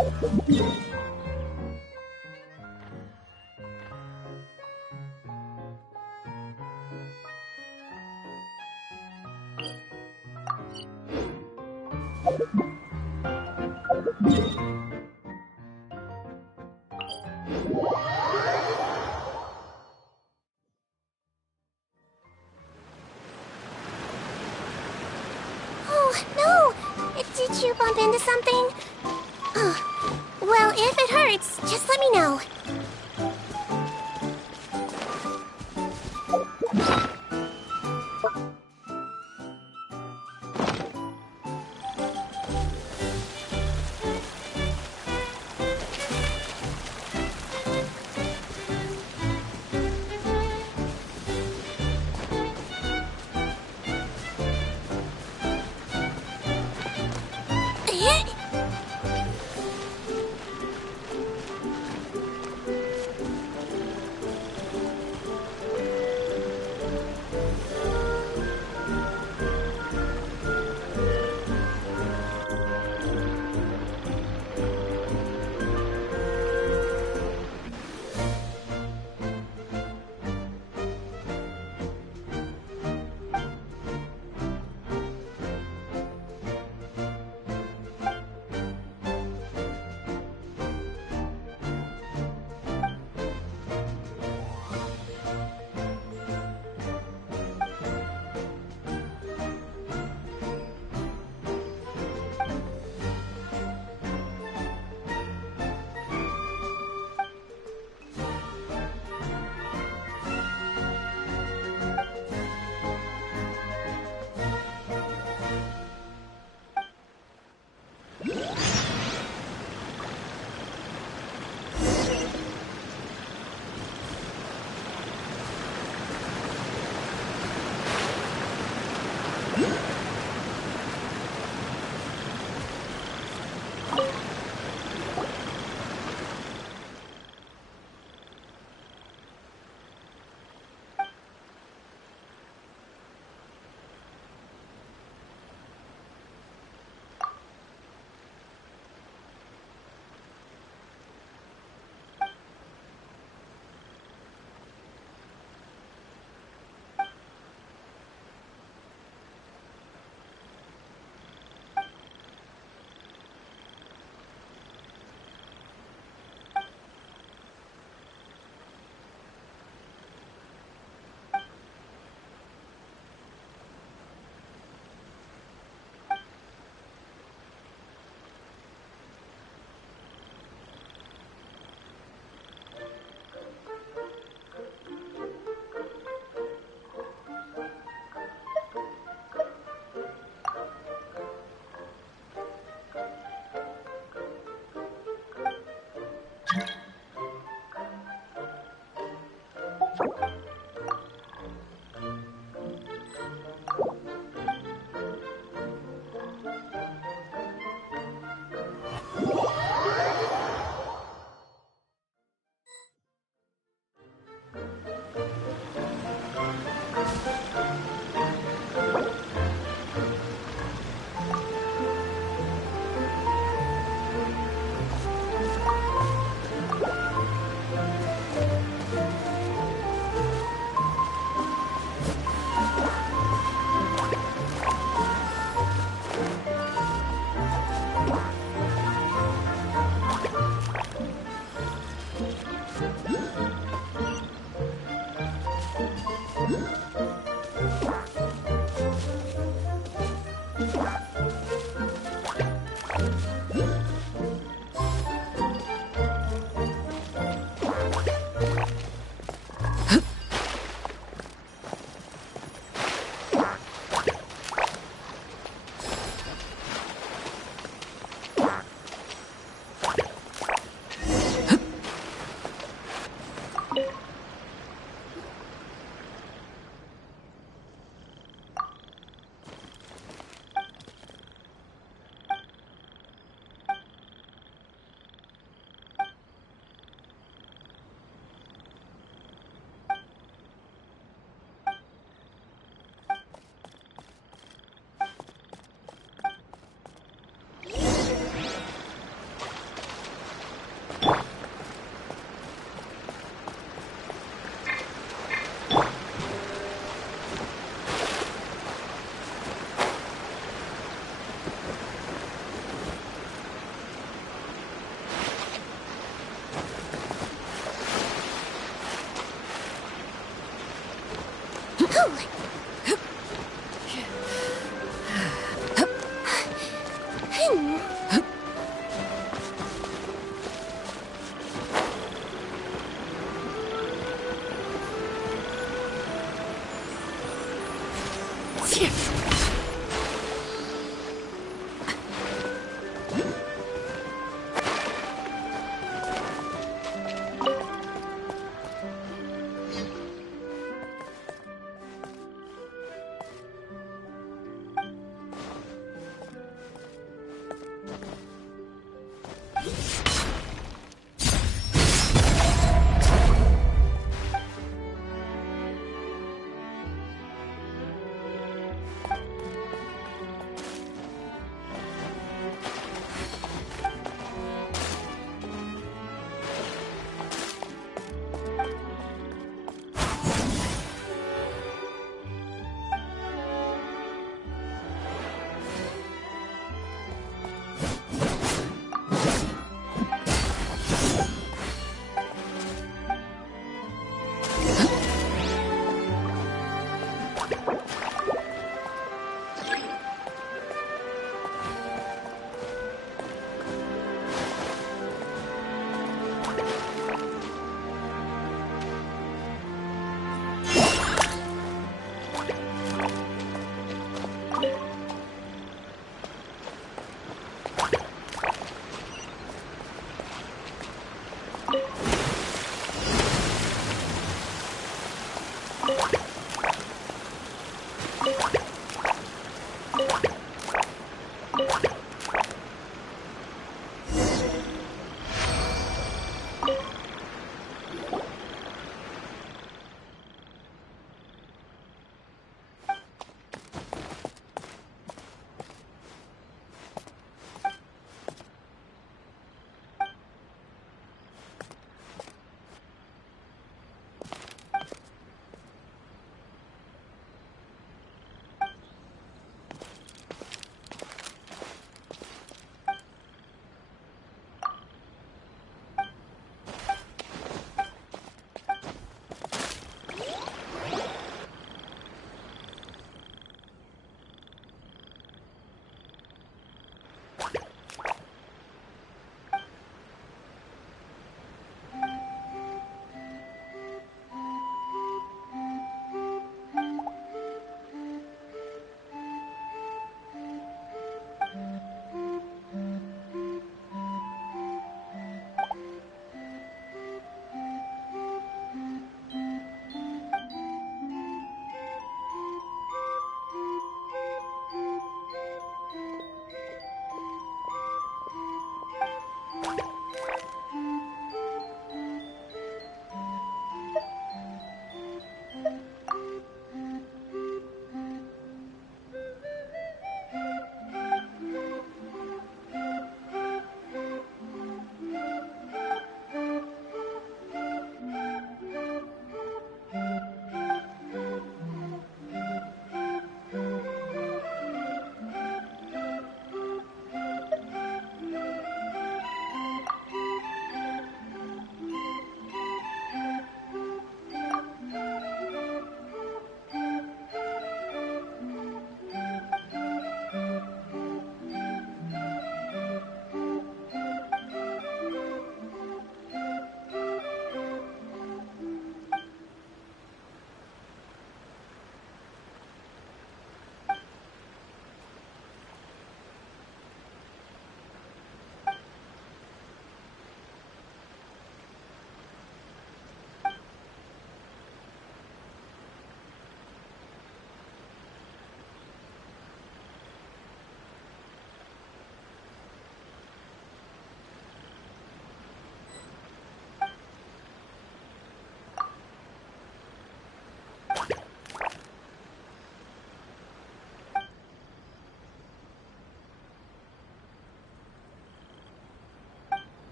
Oh, no! Did you bump into something? Oh, well, if it hurts, just let me know.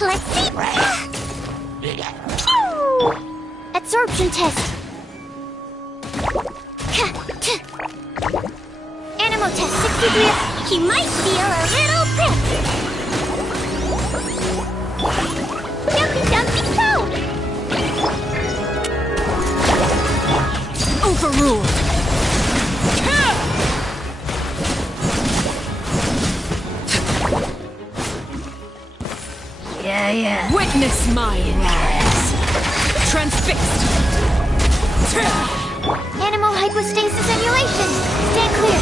Let's see. Absorption test. Animal test 63. He might feel a little prick. Dumpy dumpy toad. Overruled. Yeah. Witness my wrath. Transfixed. Animal hypostasis emulation. Stand clear.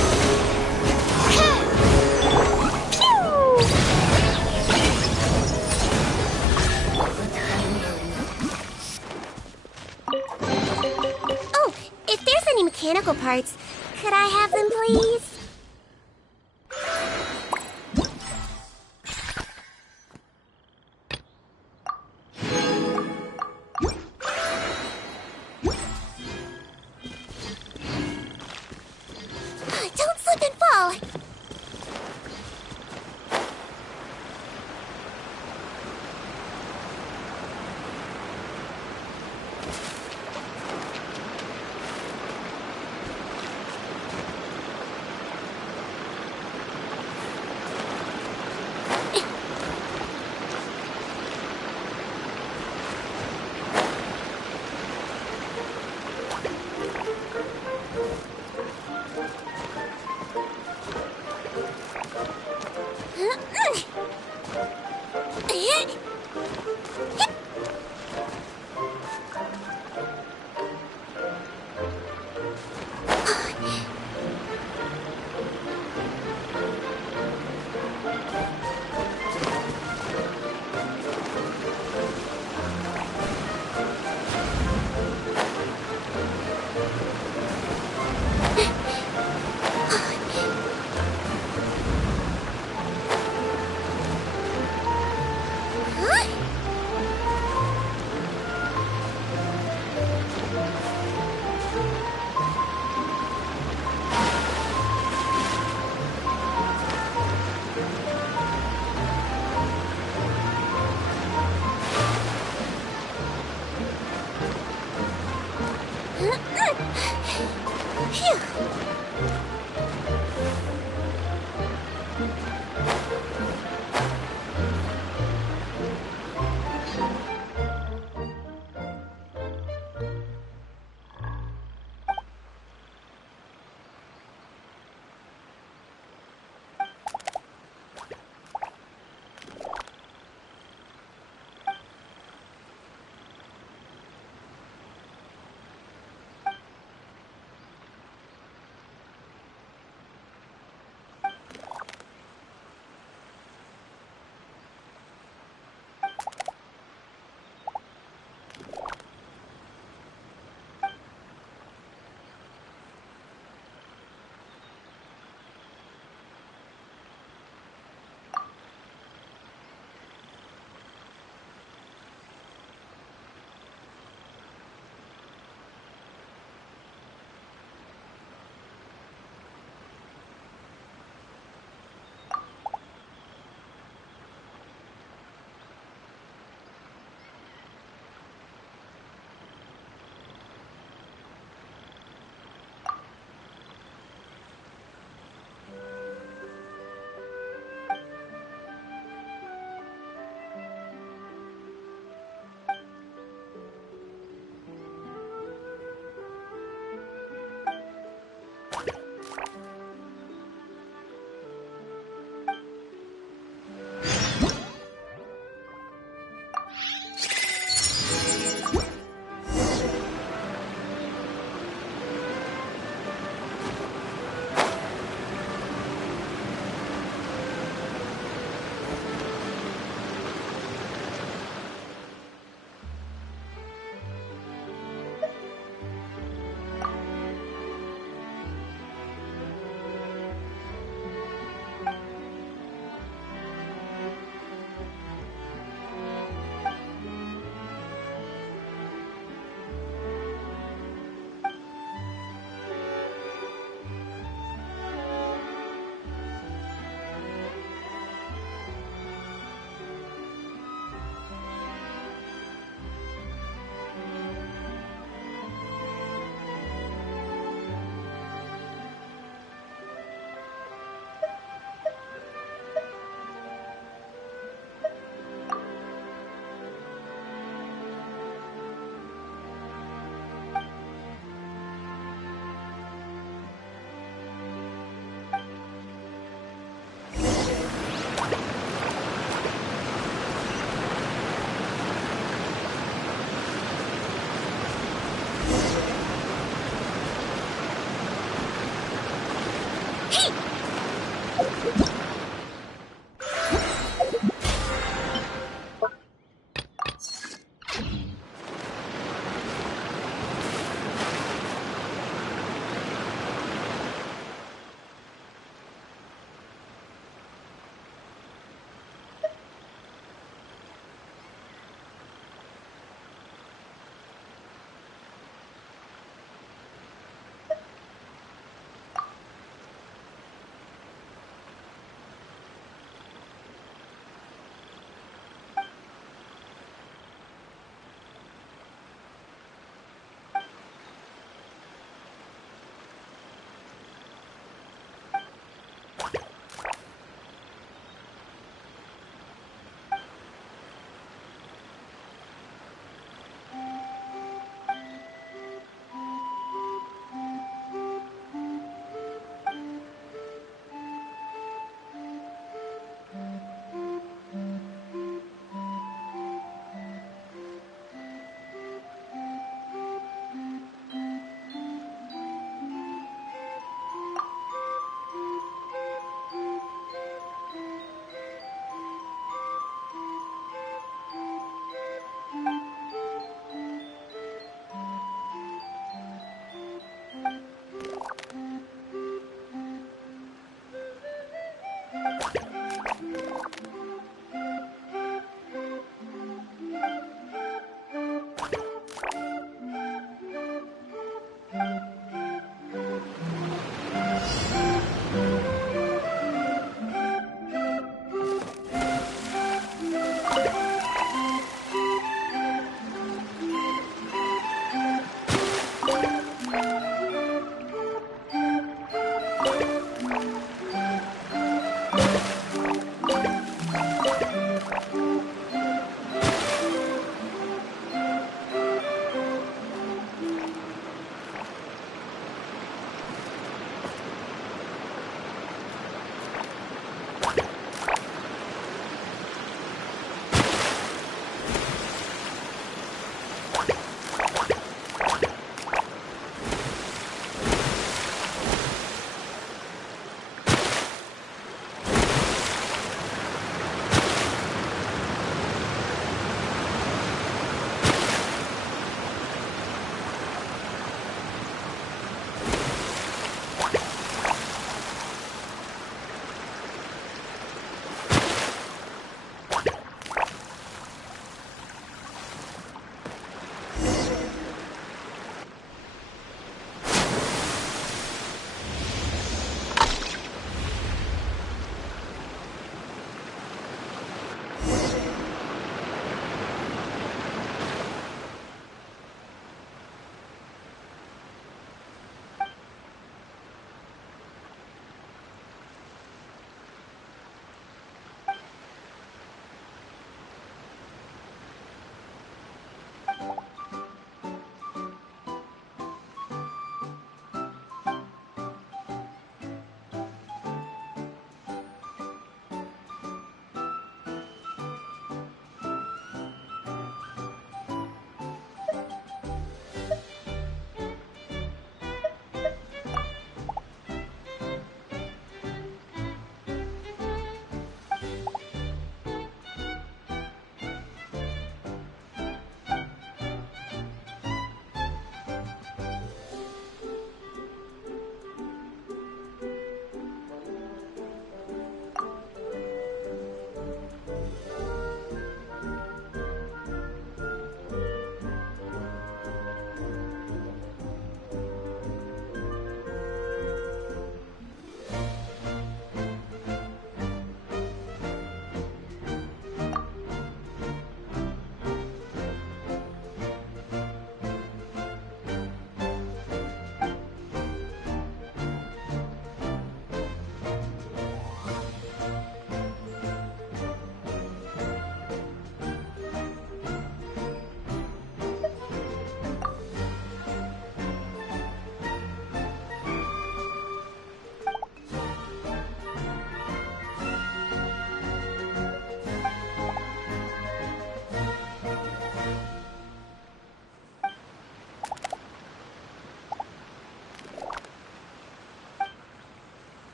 Oh, if there's any mechanical parts, could I have them, please? Don't slip and fall!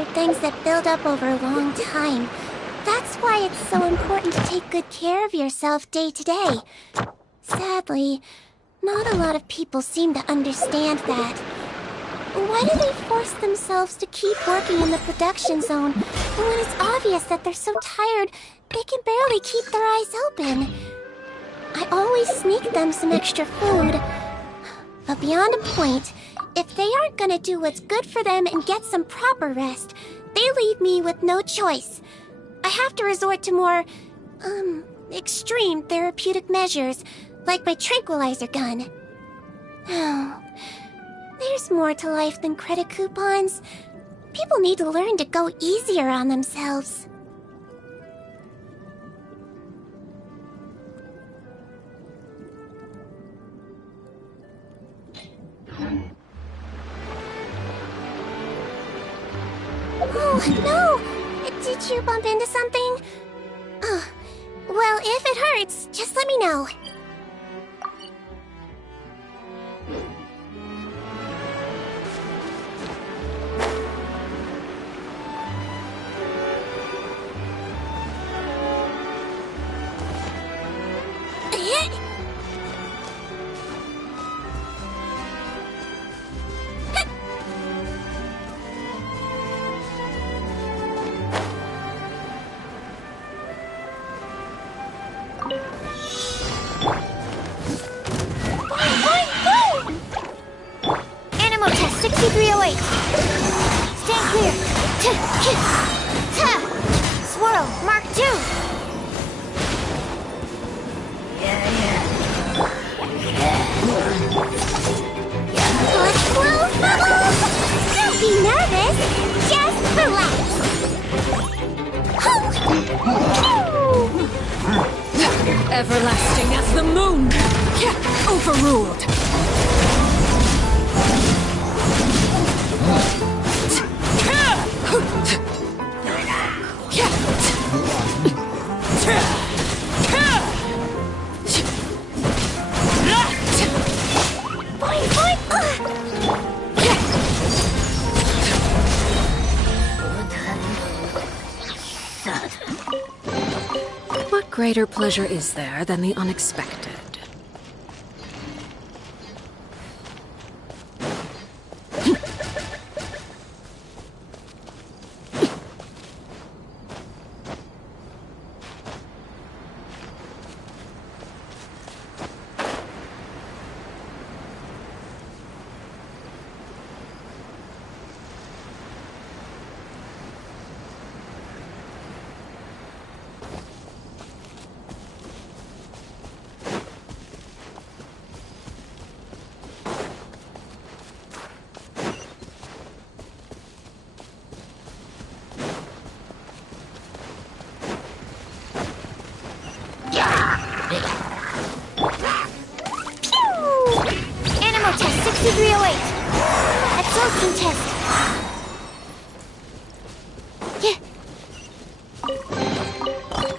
are things that build up over a long time. That's why it's so important to take good care of yourself day to day. Sadly, not a lot of people seem to understand that. Why do they force themselves to keep working in the production zone when it's obvious that they're so tired they can barely keep their eyes open? I always sneak them some extra food. But beyond a point, if they aren't gonna do what's good for them and get some proper rest, they leave me with no choice. I have to resort to more, extreme therapeutic measures, like my tranquilizer gun. There's more to life than credit coupons. People need to learn to go easier on themselves. Oh, no! Did you bump into something? Oh, well, if it hurts, just let me know. Animal test 6308. Stand clear. Swirl, Mark 2. Let's blow bubbles. Don't be nervous. Just relax. Everlasting as the moon! Overruled! What greater pleasure is there than the unexpected? Animal test 6308. Absorption test.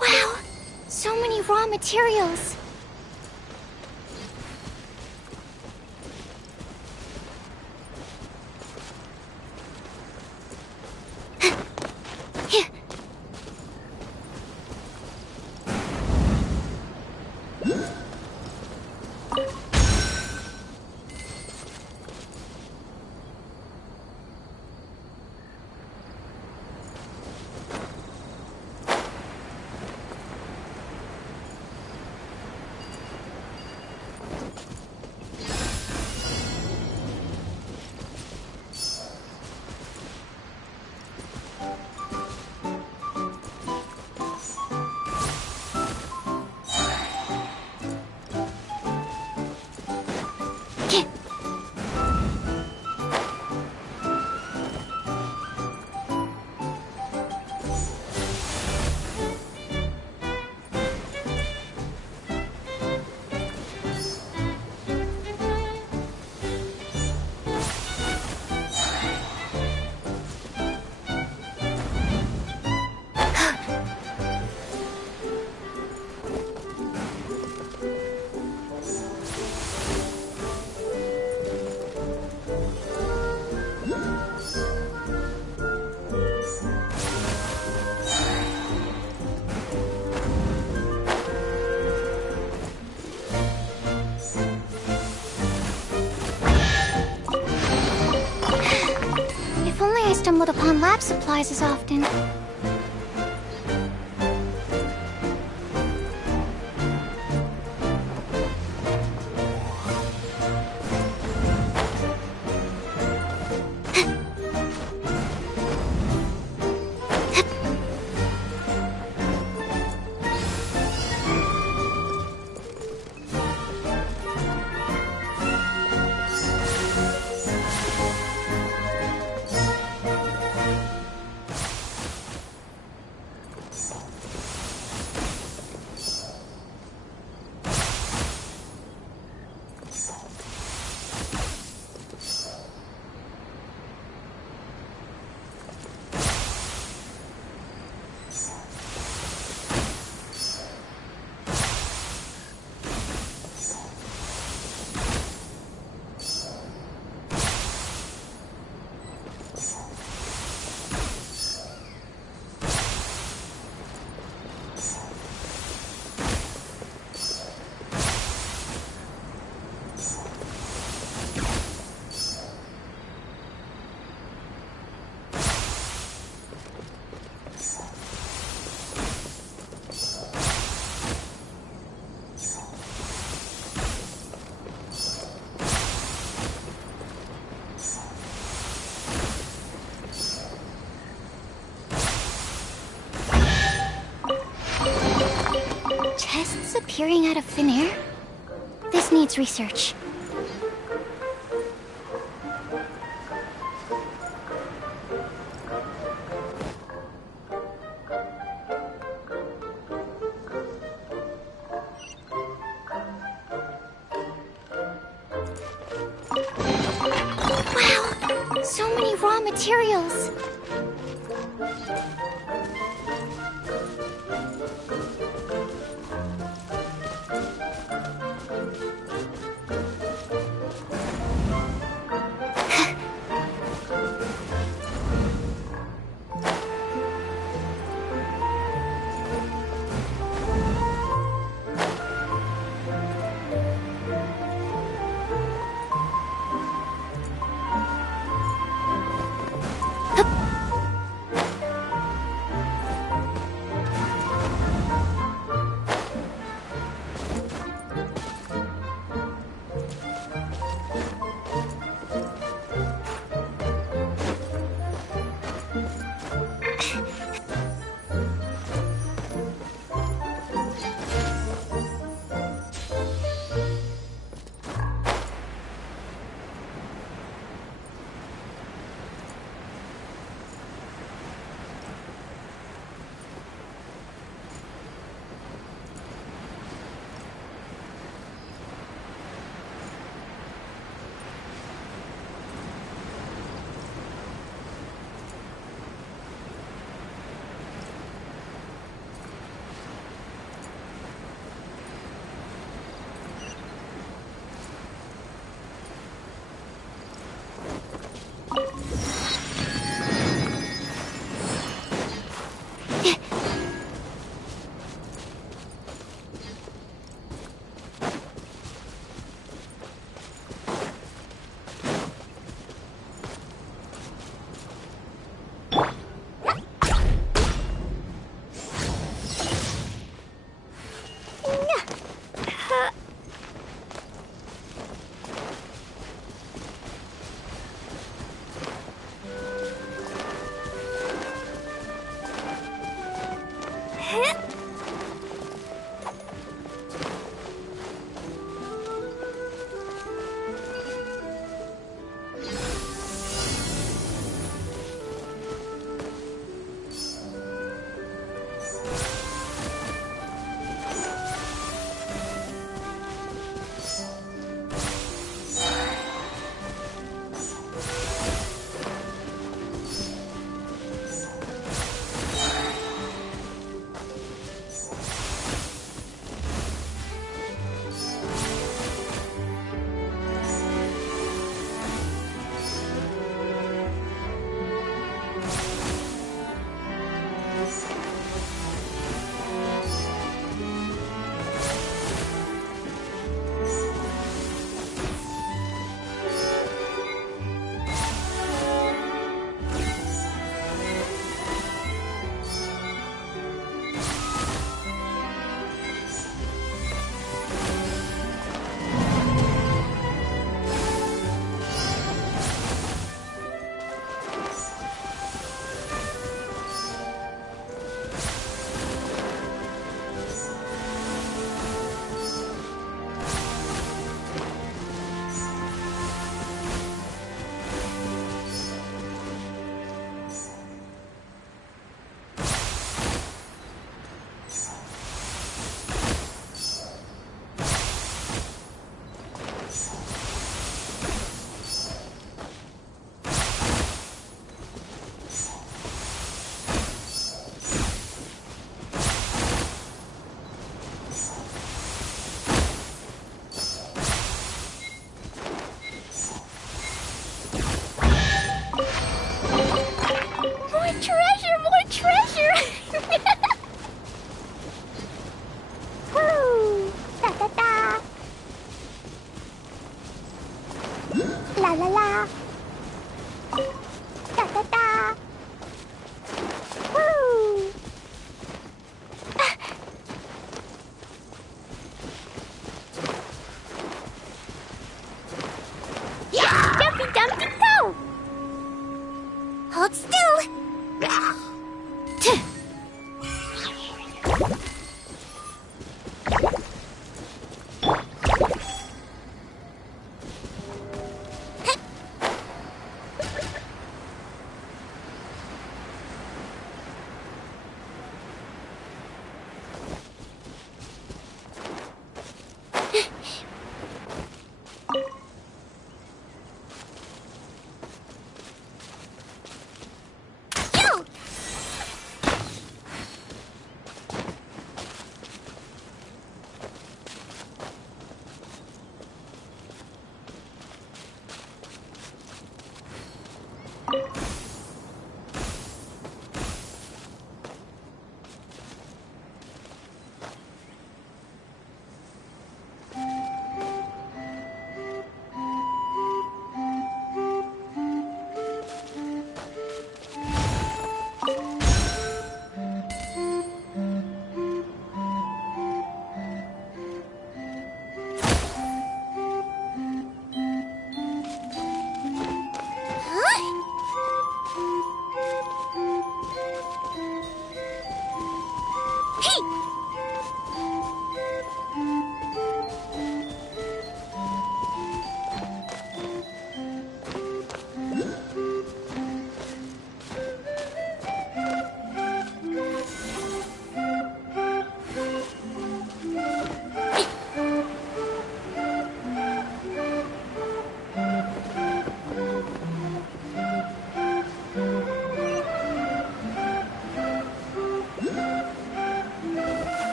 Wow, so many raw materials. on lab supplies as often. Chests appearing out of thin air? This needs research. Wow! So many raw materials! Hup.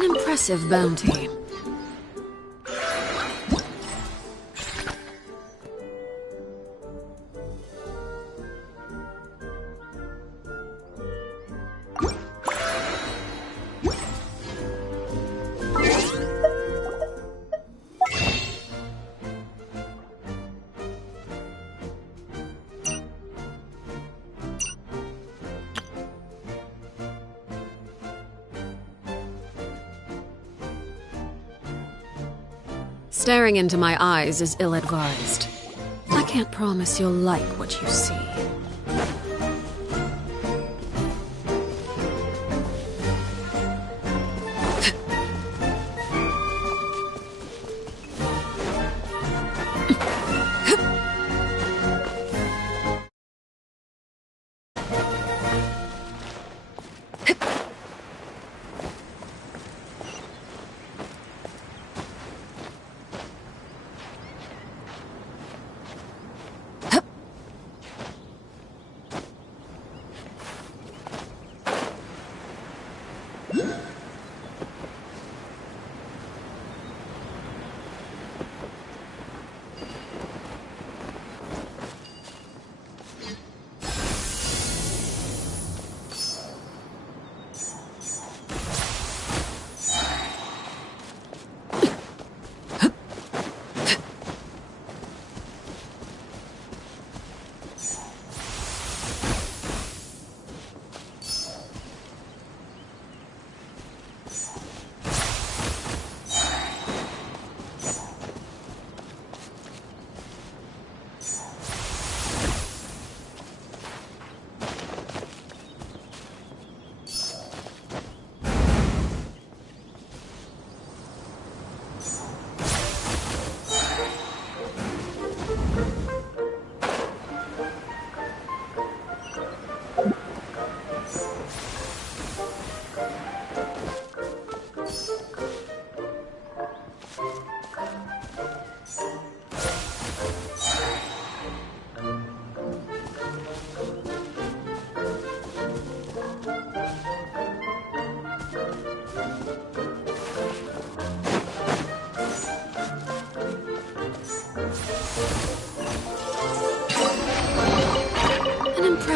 Impressive bounty. Staring into my eyes is ill-advised. I can't promise you'll like what you see.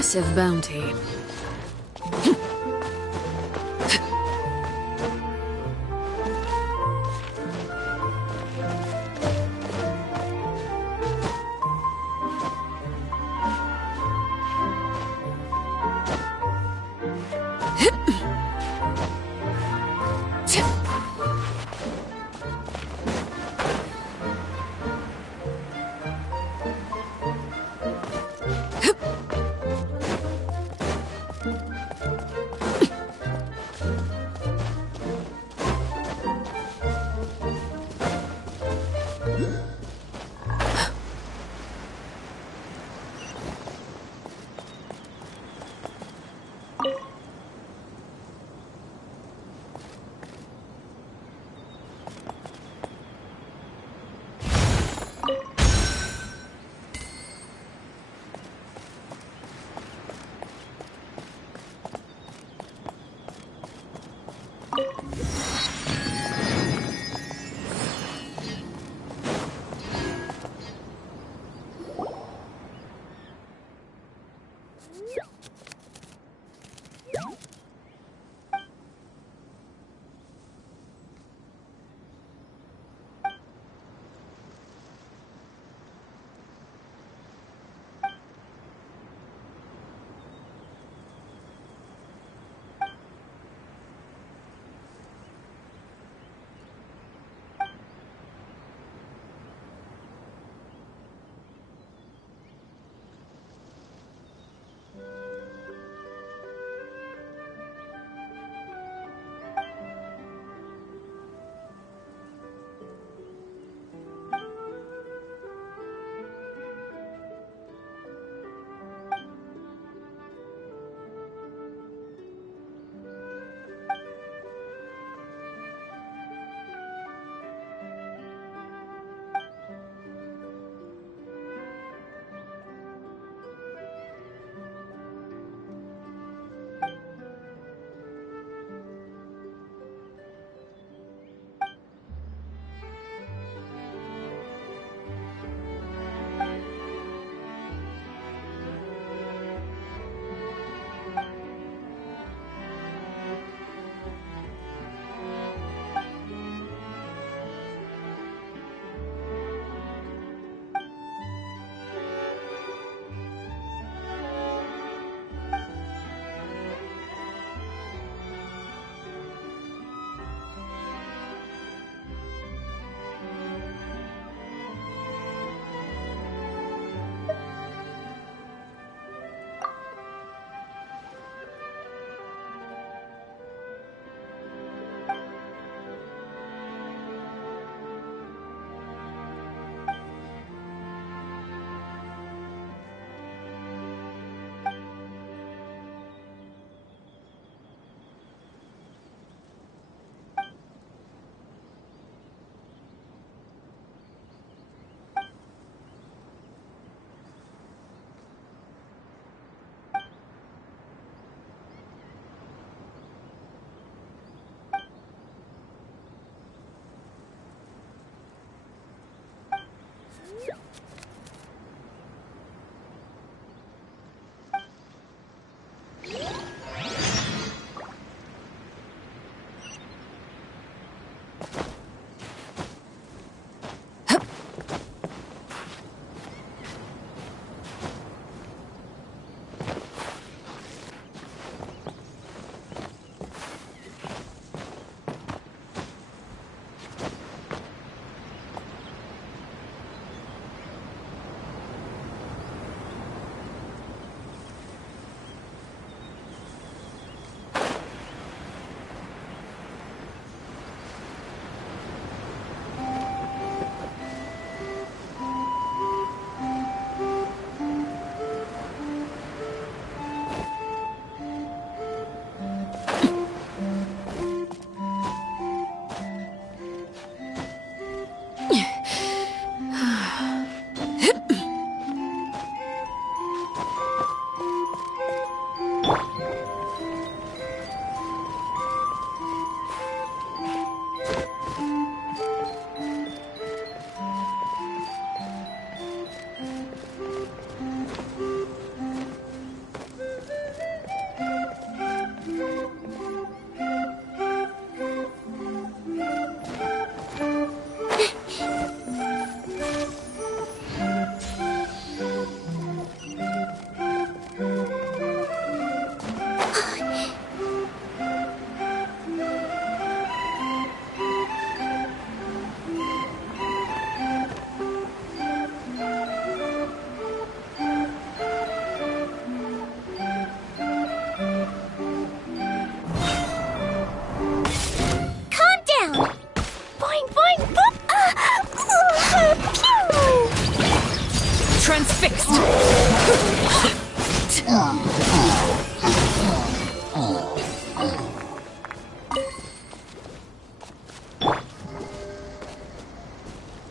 impressive bounty.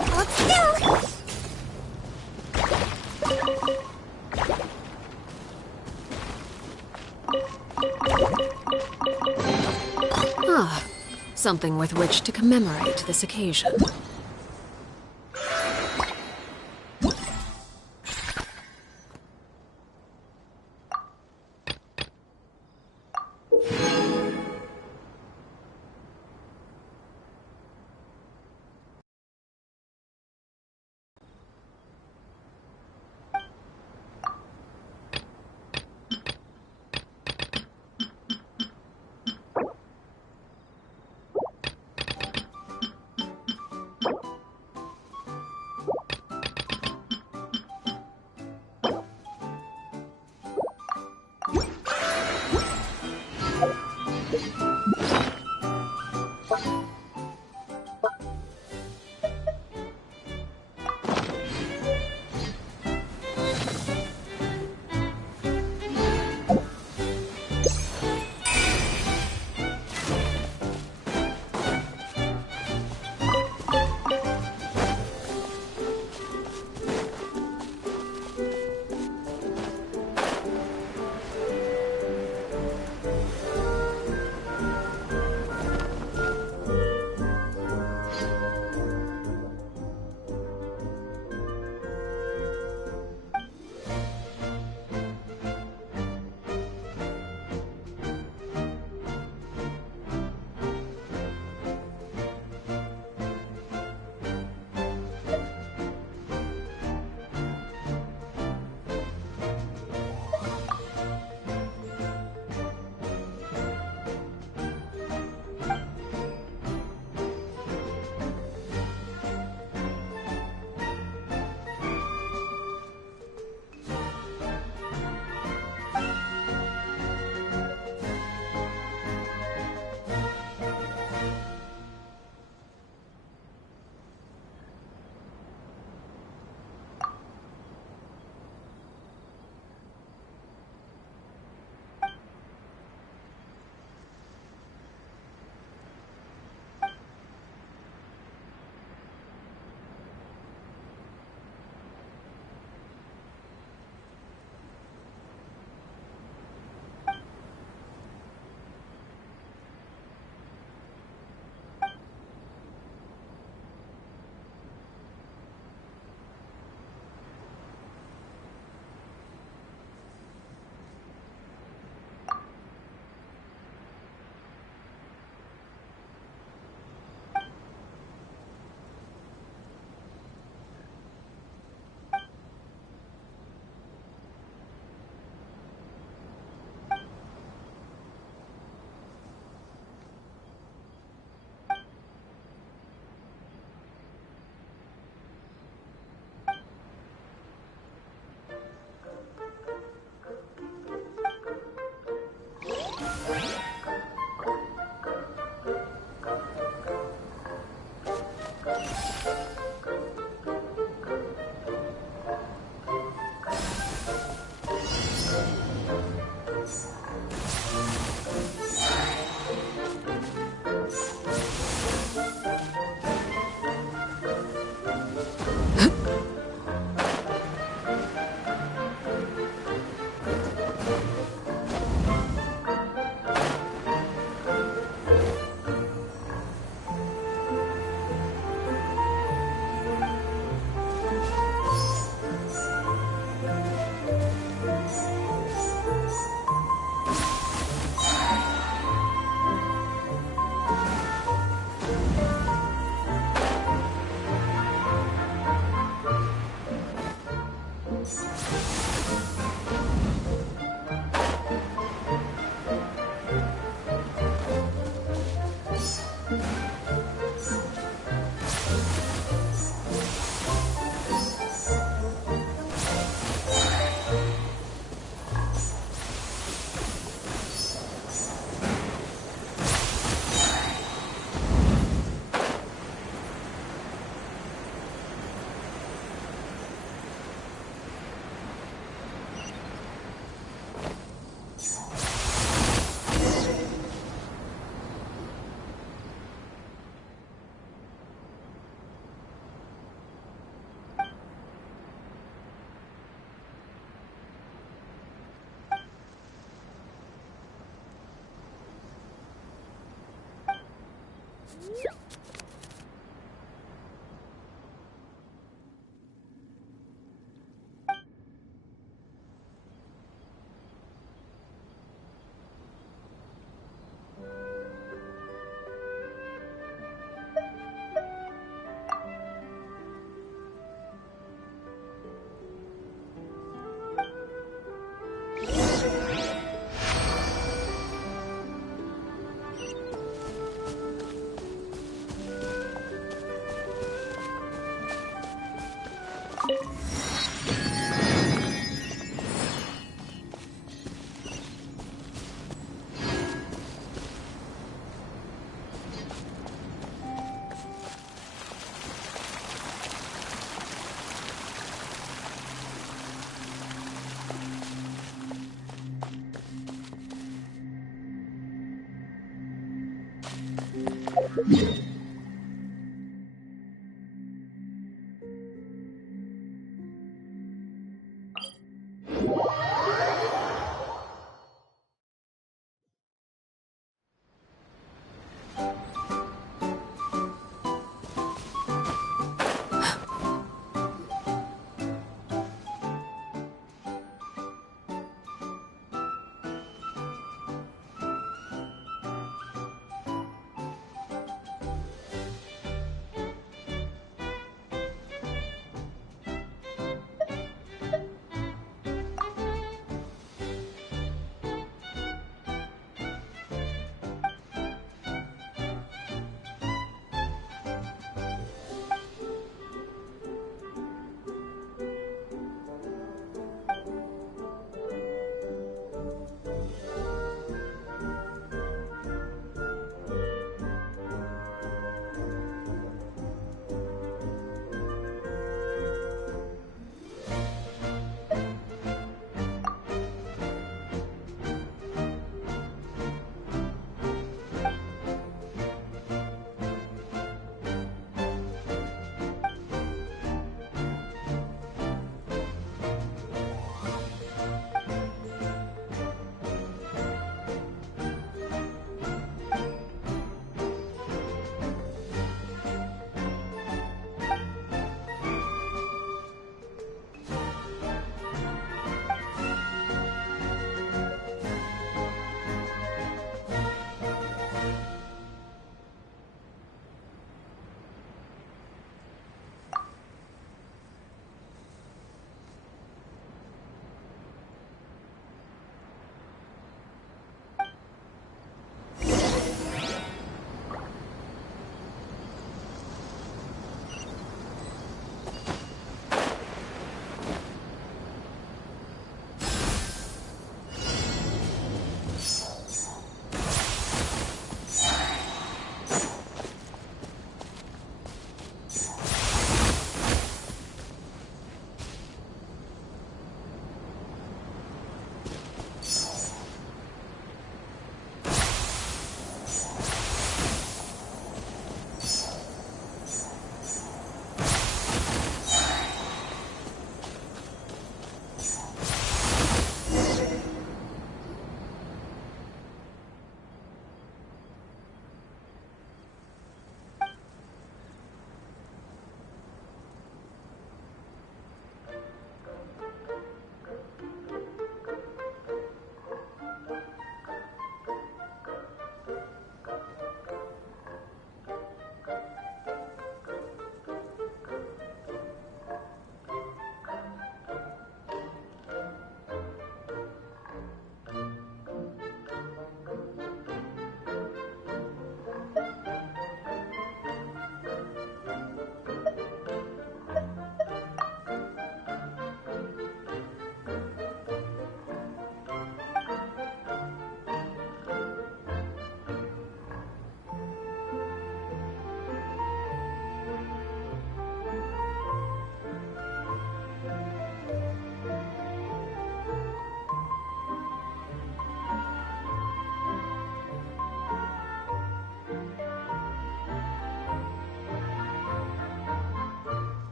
Hold still. Ah, something with which to commemorate this occasion.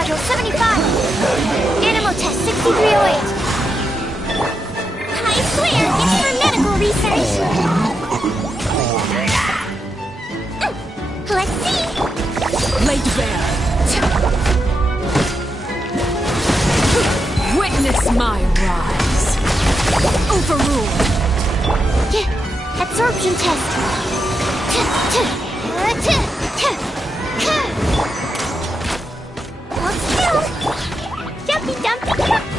module 75. Animal test 6308. I swear, it's for medical research. Let's see. Laid bare. Witness my rise. Overruled. Absorption test. Hold still. Jumpy dumpy jump.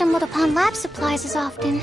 stumbled upon lab supplies as often.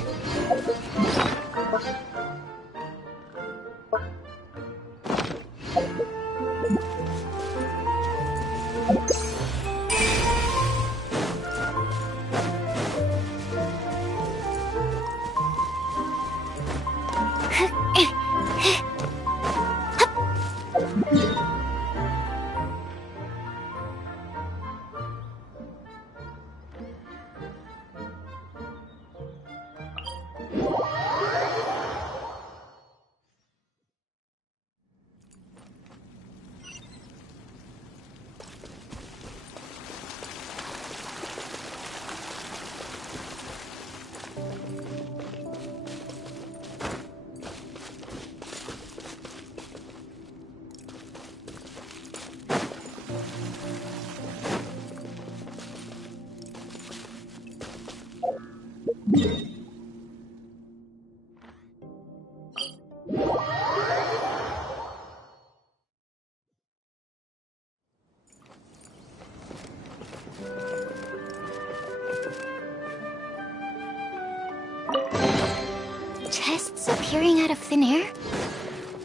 Chests appearing out of thin air?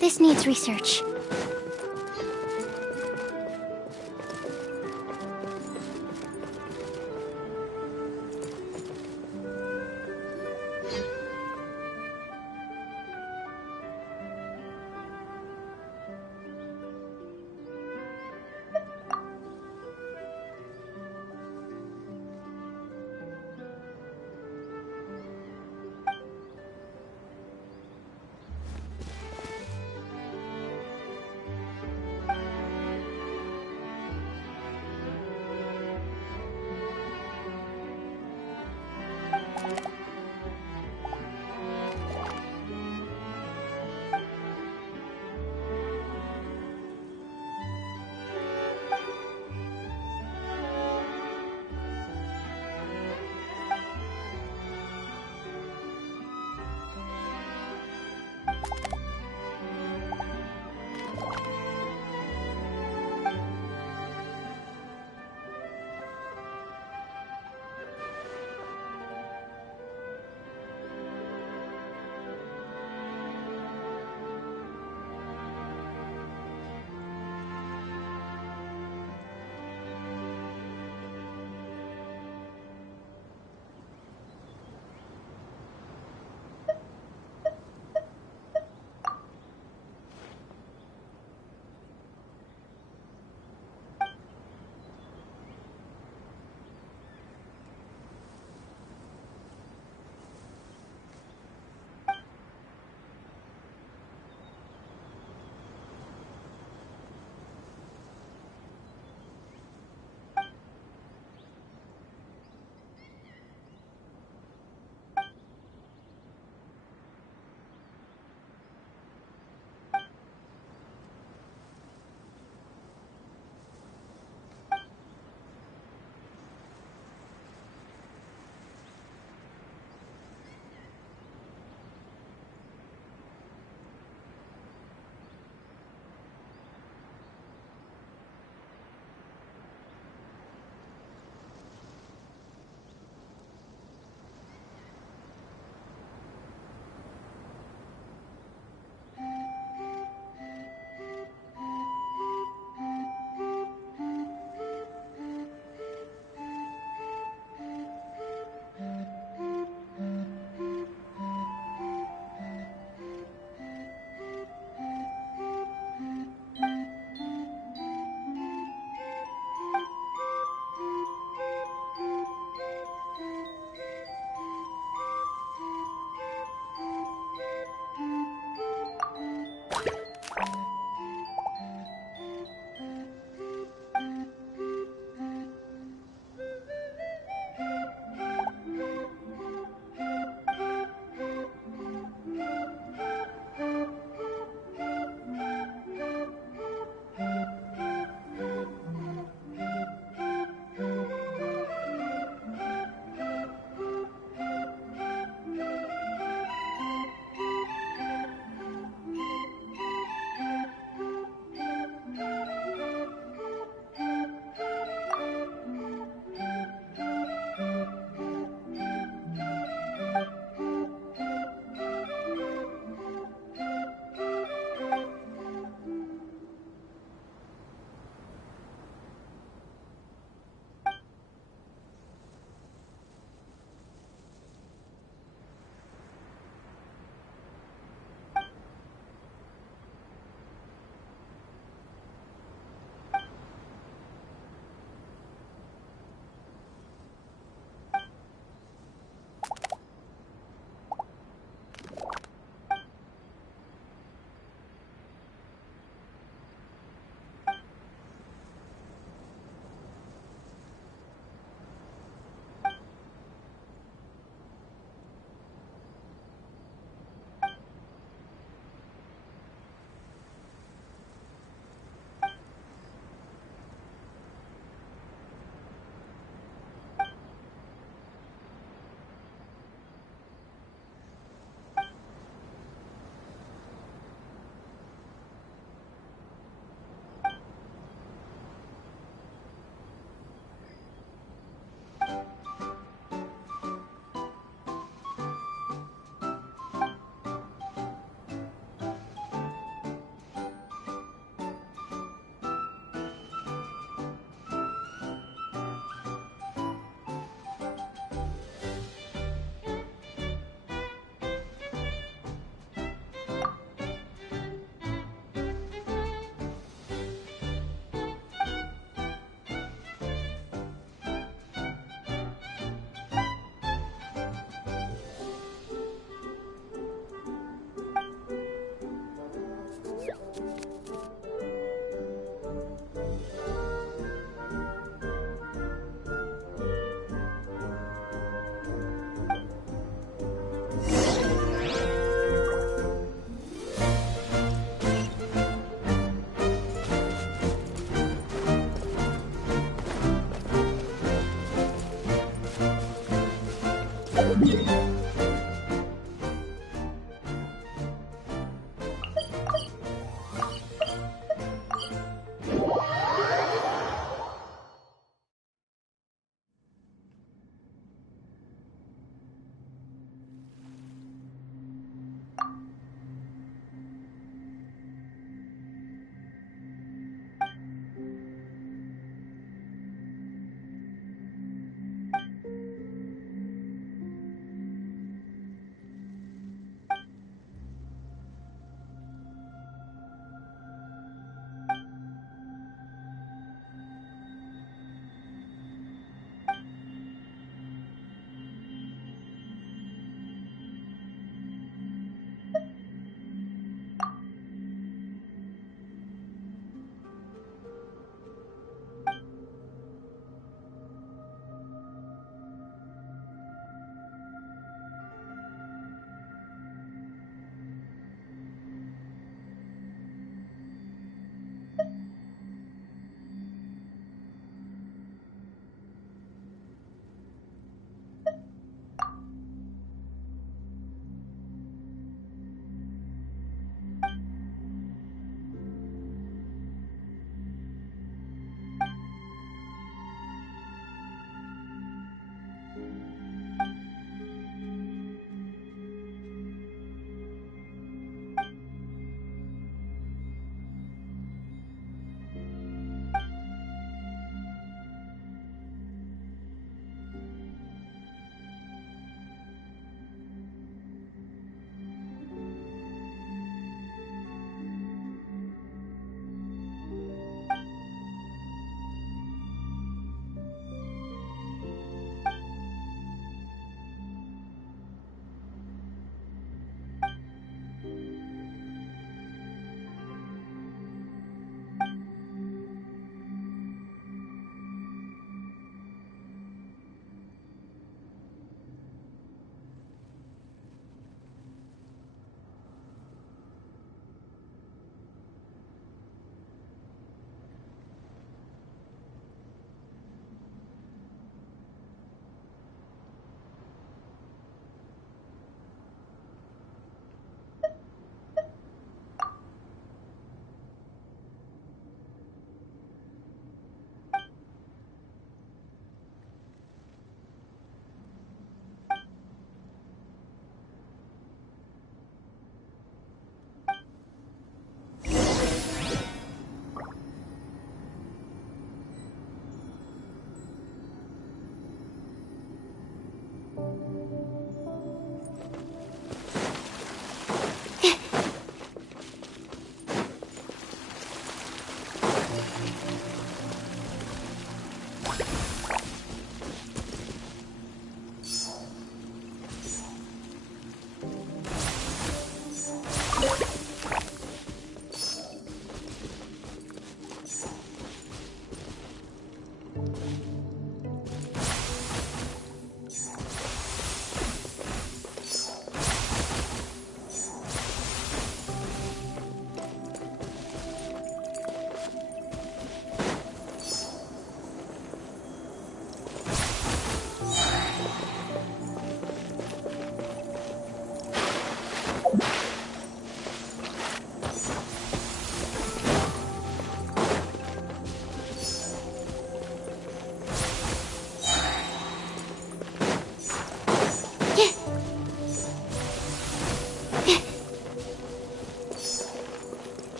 This needs research.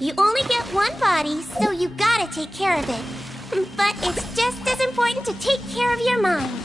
You only get one body, so you gotta take care of it. But it's just as important to take care of your mind.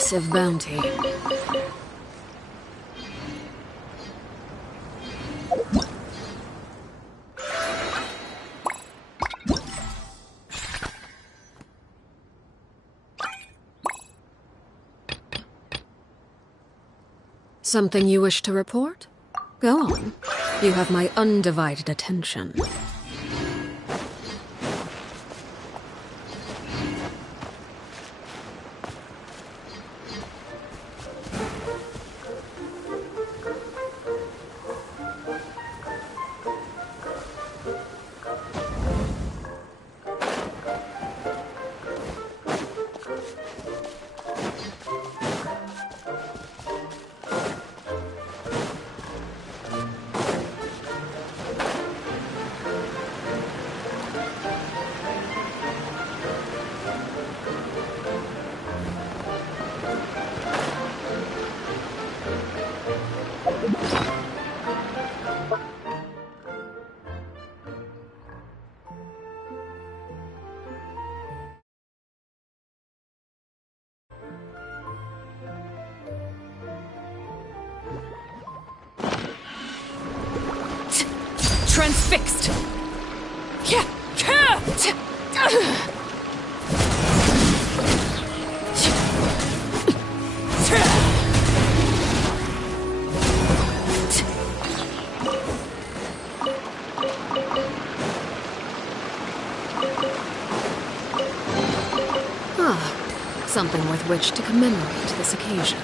impressive bounty. Something you wish to report? Go on. You have my undivided attention. Transfixed! Ah, something with which to commemorate this occasion.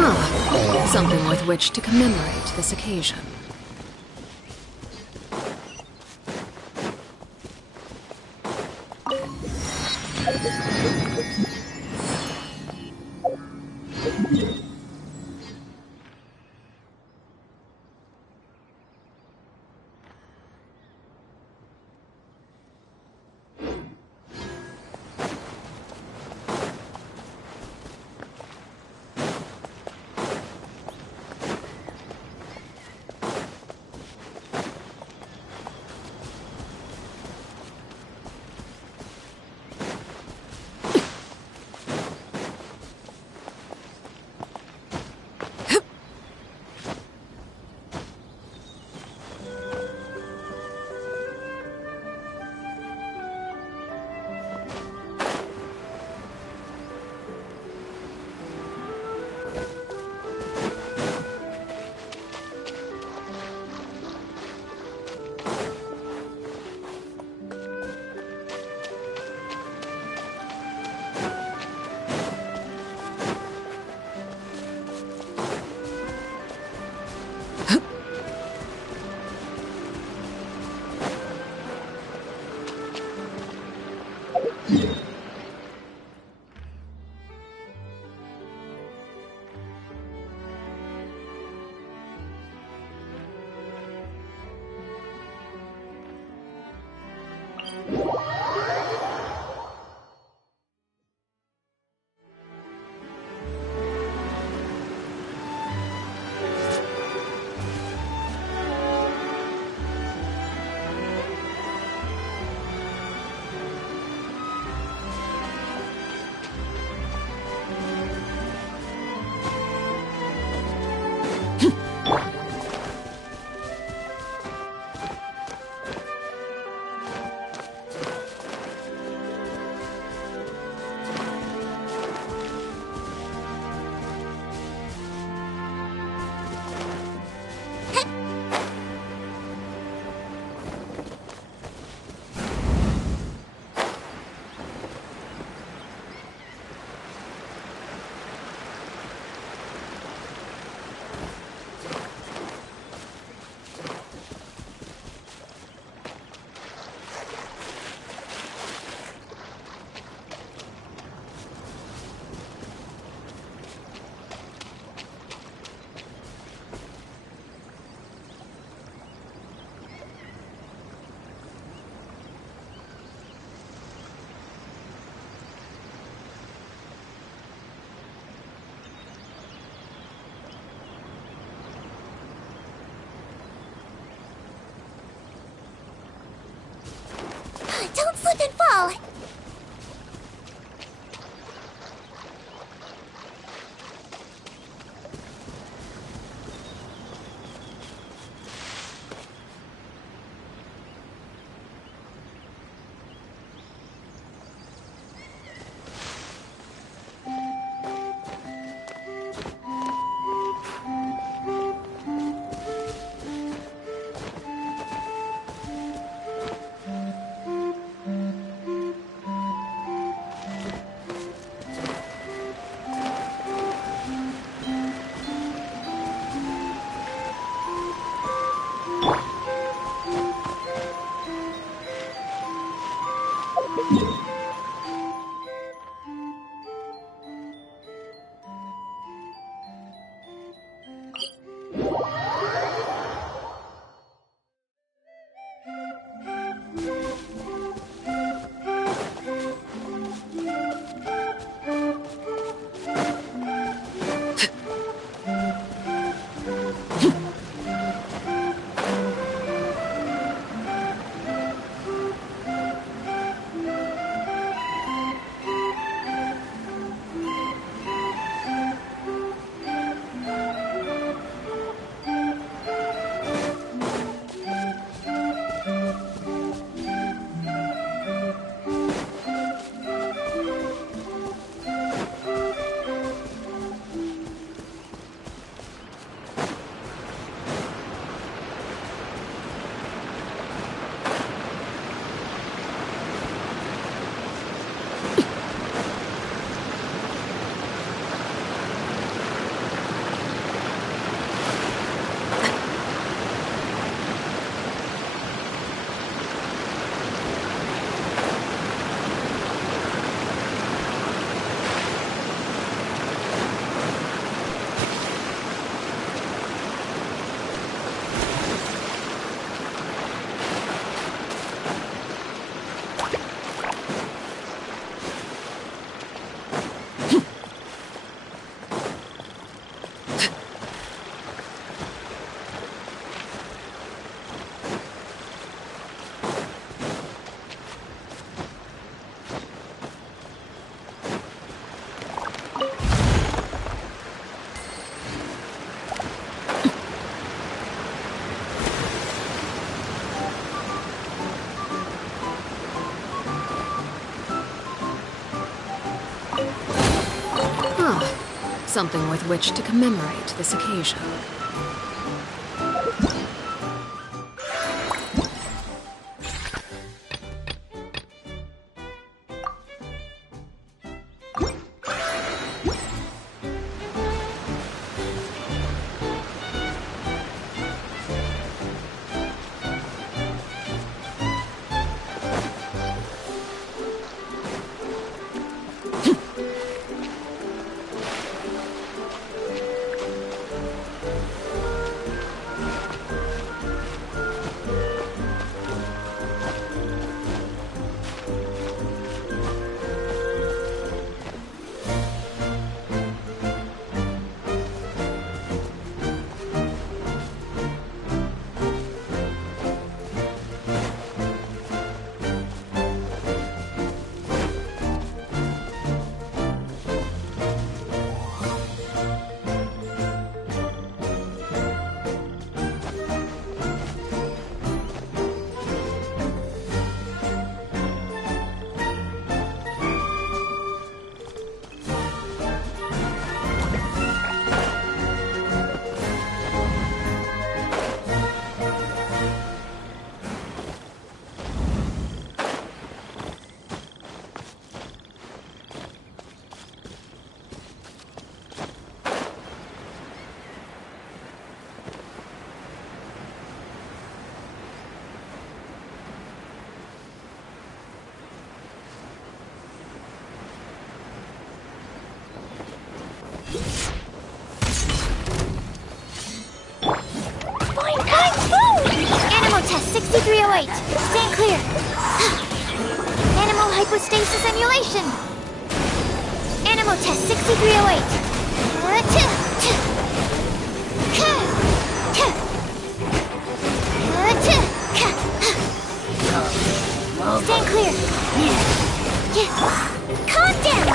Ah, something with which to commemorate this occasion. Something with which to commemorate this occasion. Animal test 6308. Stand clear. Animal hypostasis emulation. Animal test 6308. Stand clear. Calm down.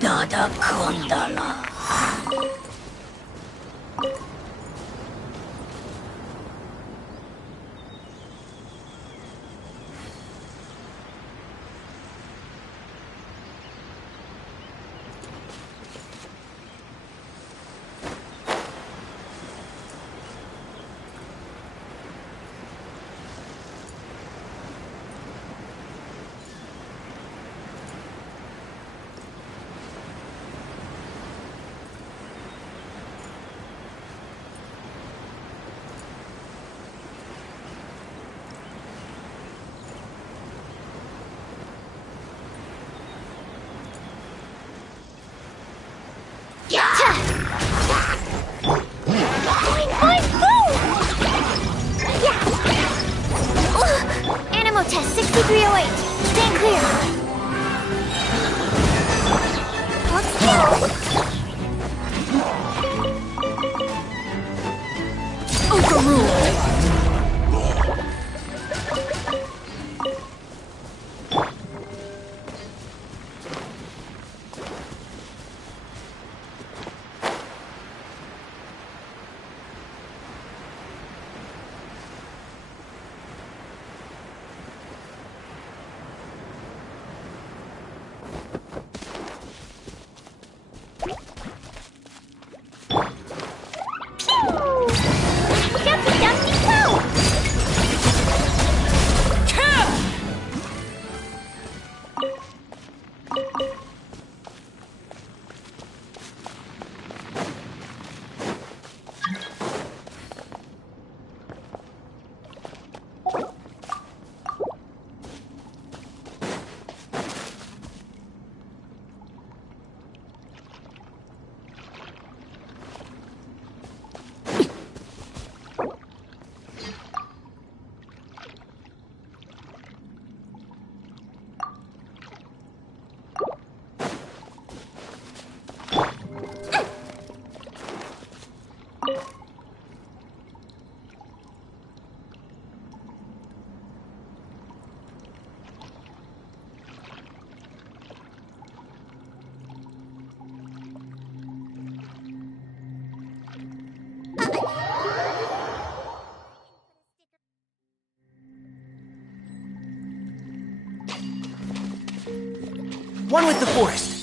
Nada kondala. Animal test 6308. Stand clear. Let's go. Overruled! One with the forest.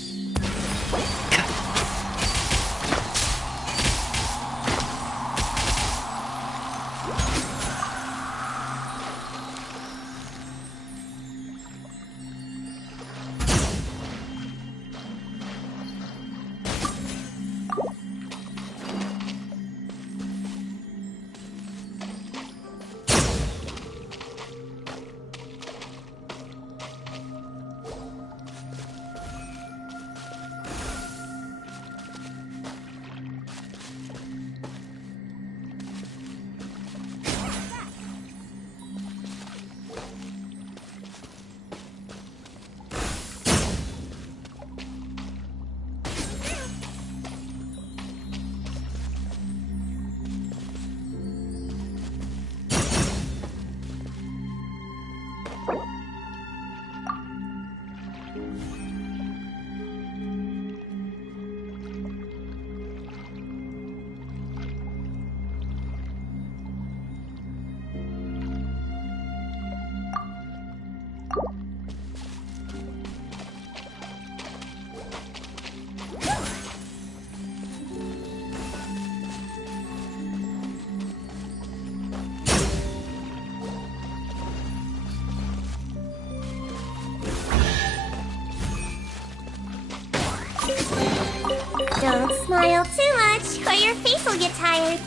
Don't smile too much, or your face will get tired.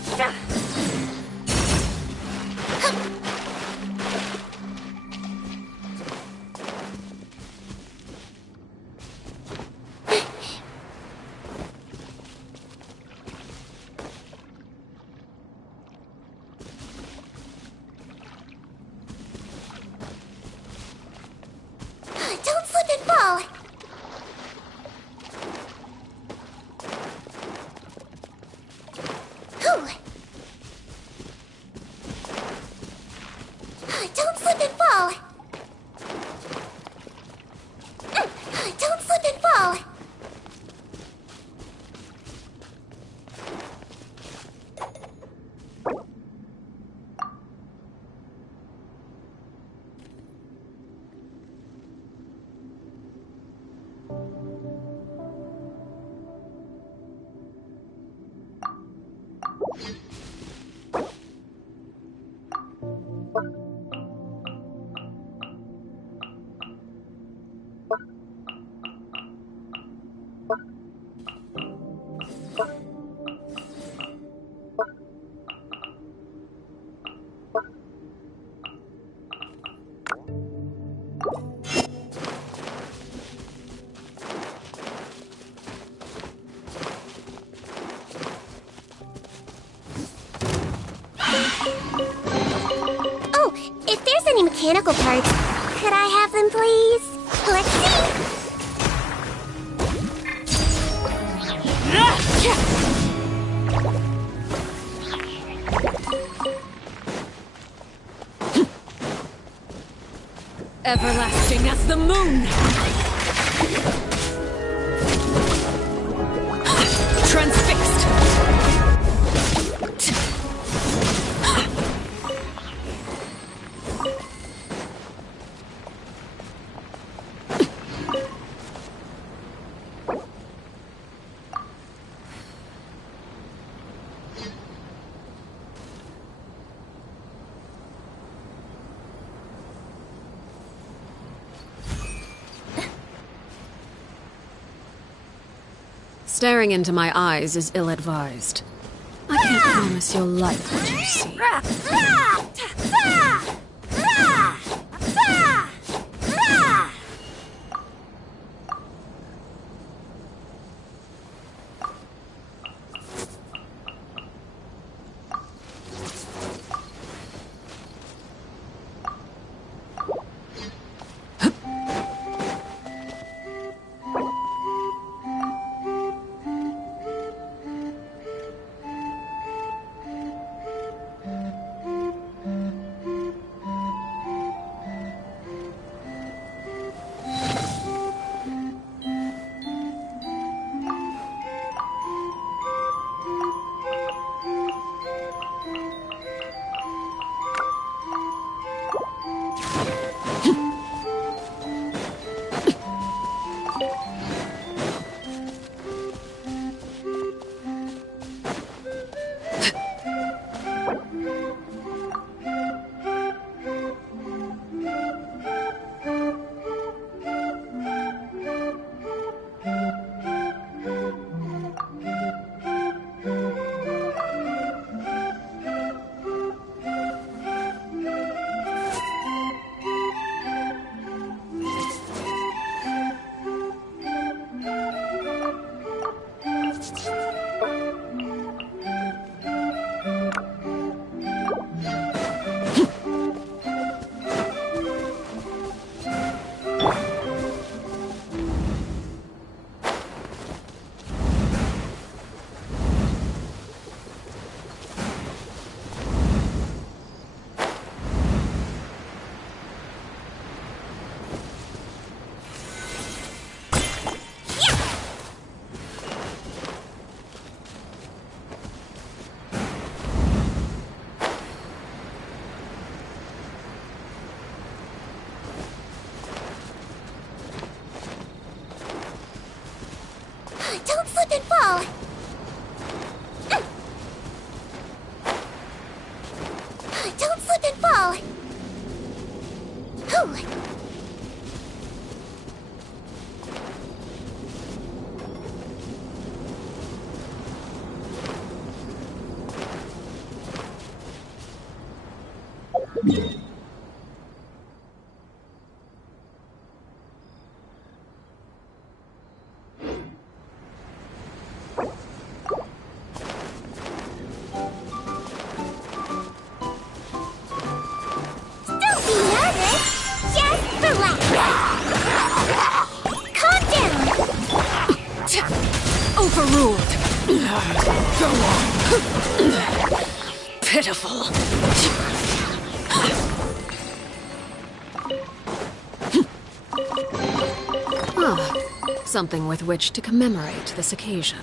Don't slip and fall. Don't slip and fall. Don't slip and fall. Oh, if there's any mechanical parts, could I have them, please? Let's see. Everlasting as the moon! Transfixed! Staring into my eyes is ill-advised. I can't promise you'll like what you see. overruled. Go on. Pitiful. Ah, something with which to commemorate this occasion.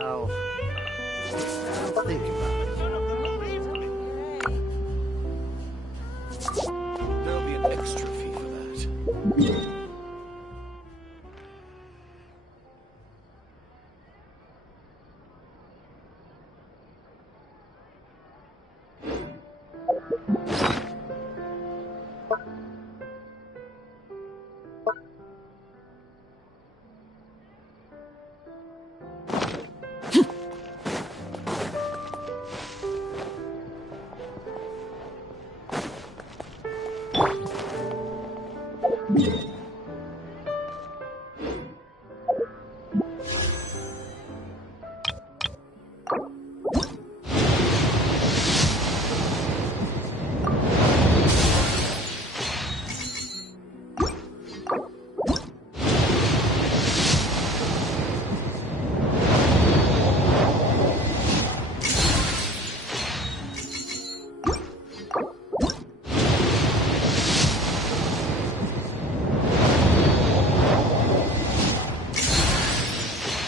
I'll think about it. There'll be an extra fee for that.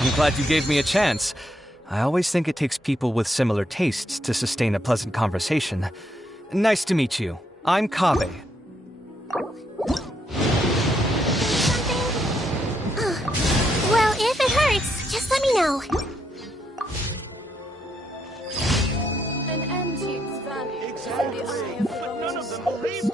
I'm glad you gave me a chance. I always think it takes people with similar tastes to sustain a pleasant conversation. Nice to meet you. I'm Kabe. Well, if it hurts, just let me know. An antique's value is in the eye of the But none of them believed me.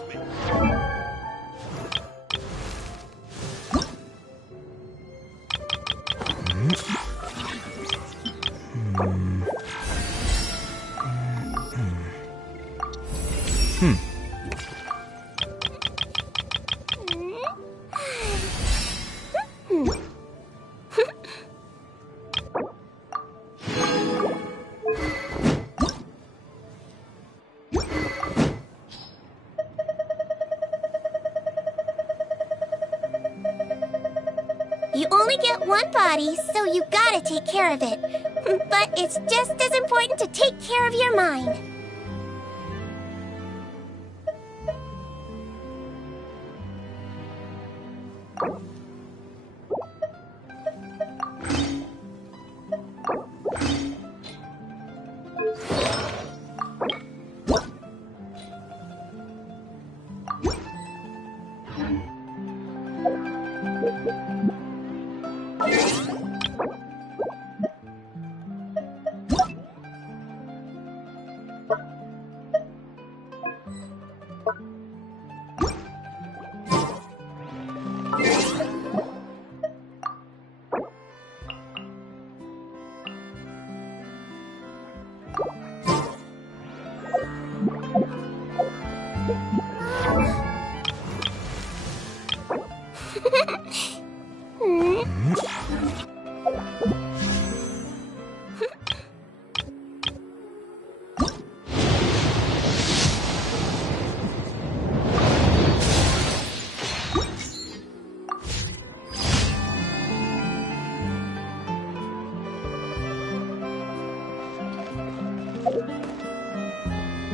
You only get one body, so you gotta take care of it. But it's just as important to take care of your mind.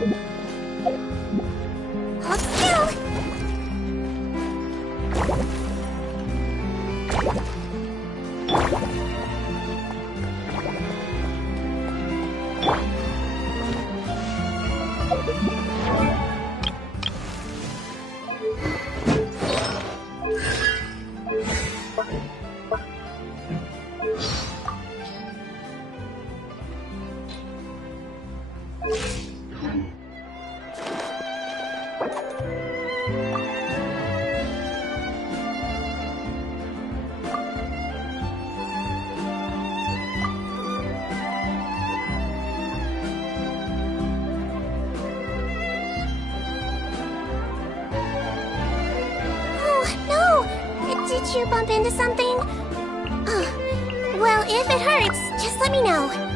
Hold still. Did you bump into something? Oh, well, if it hurts, just let me know.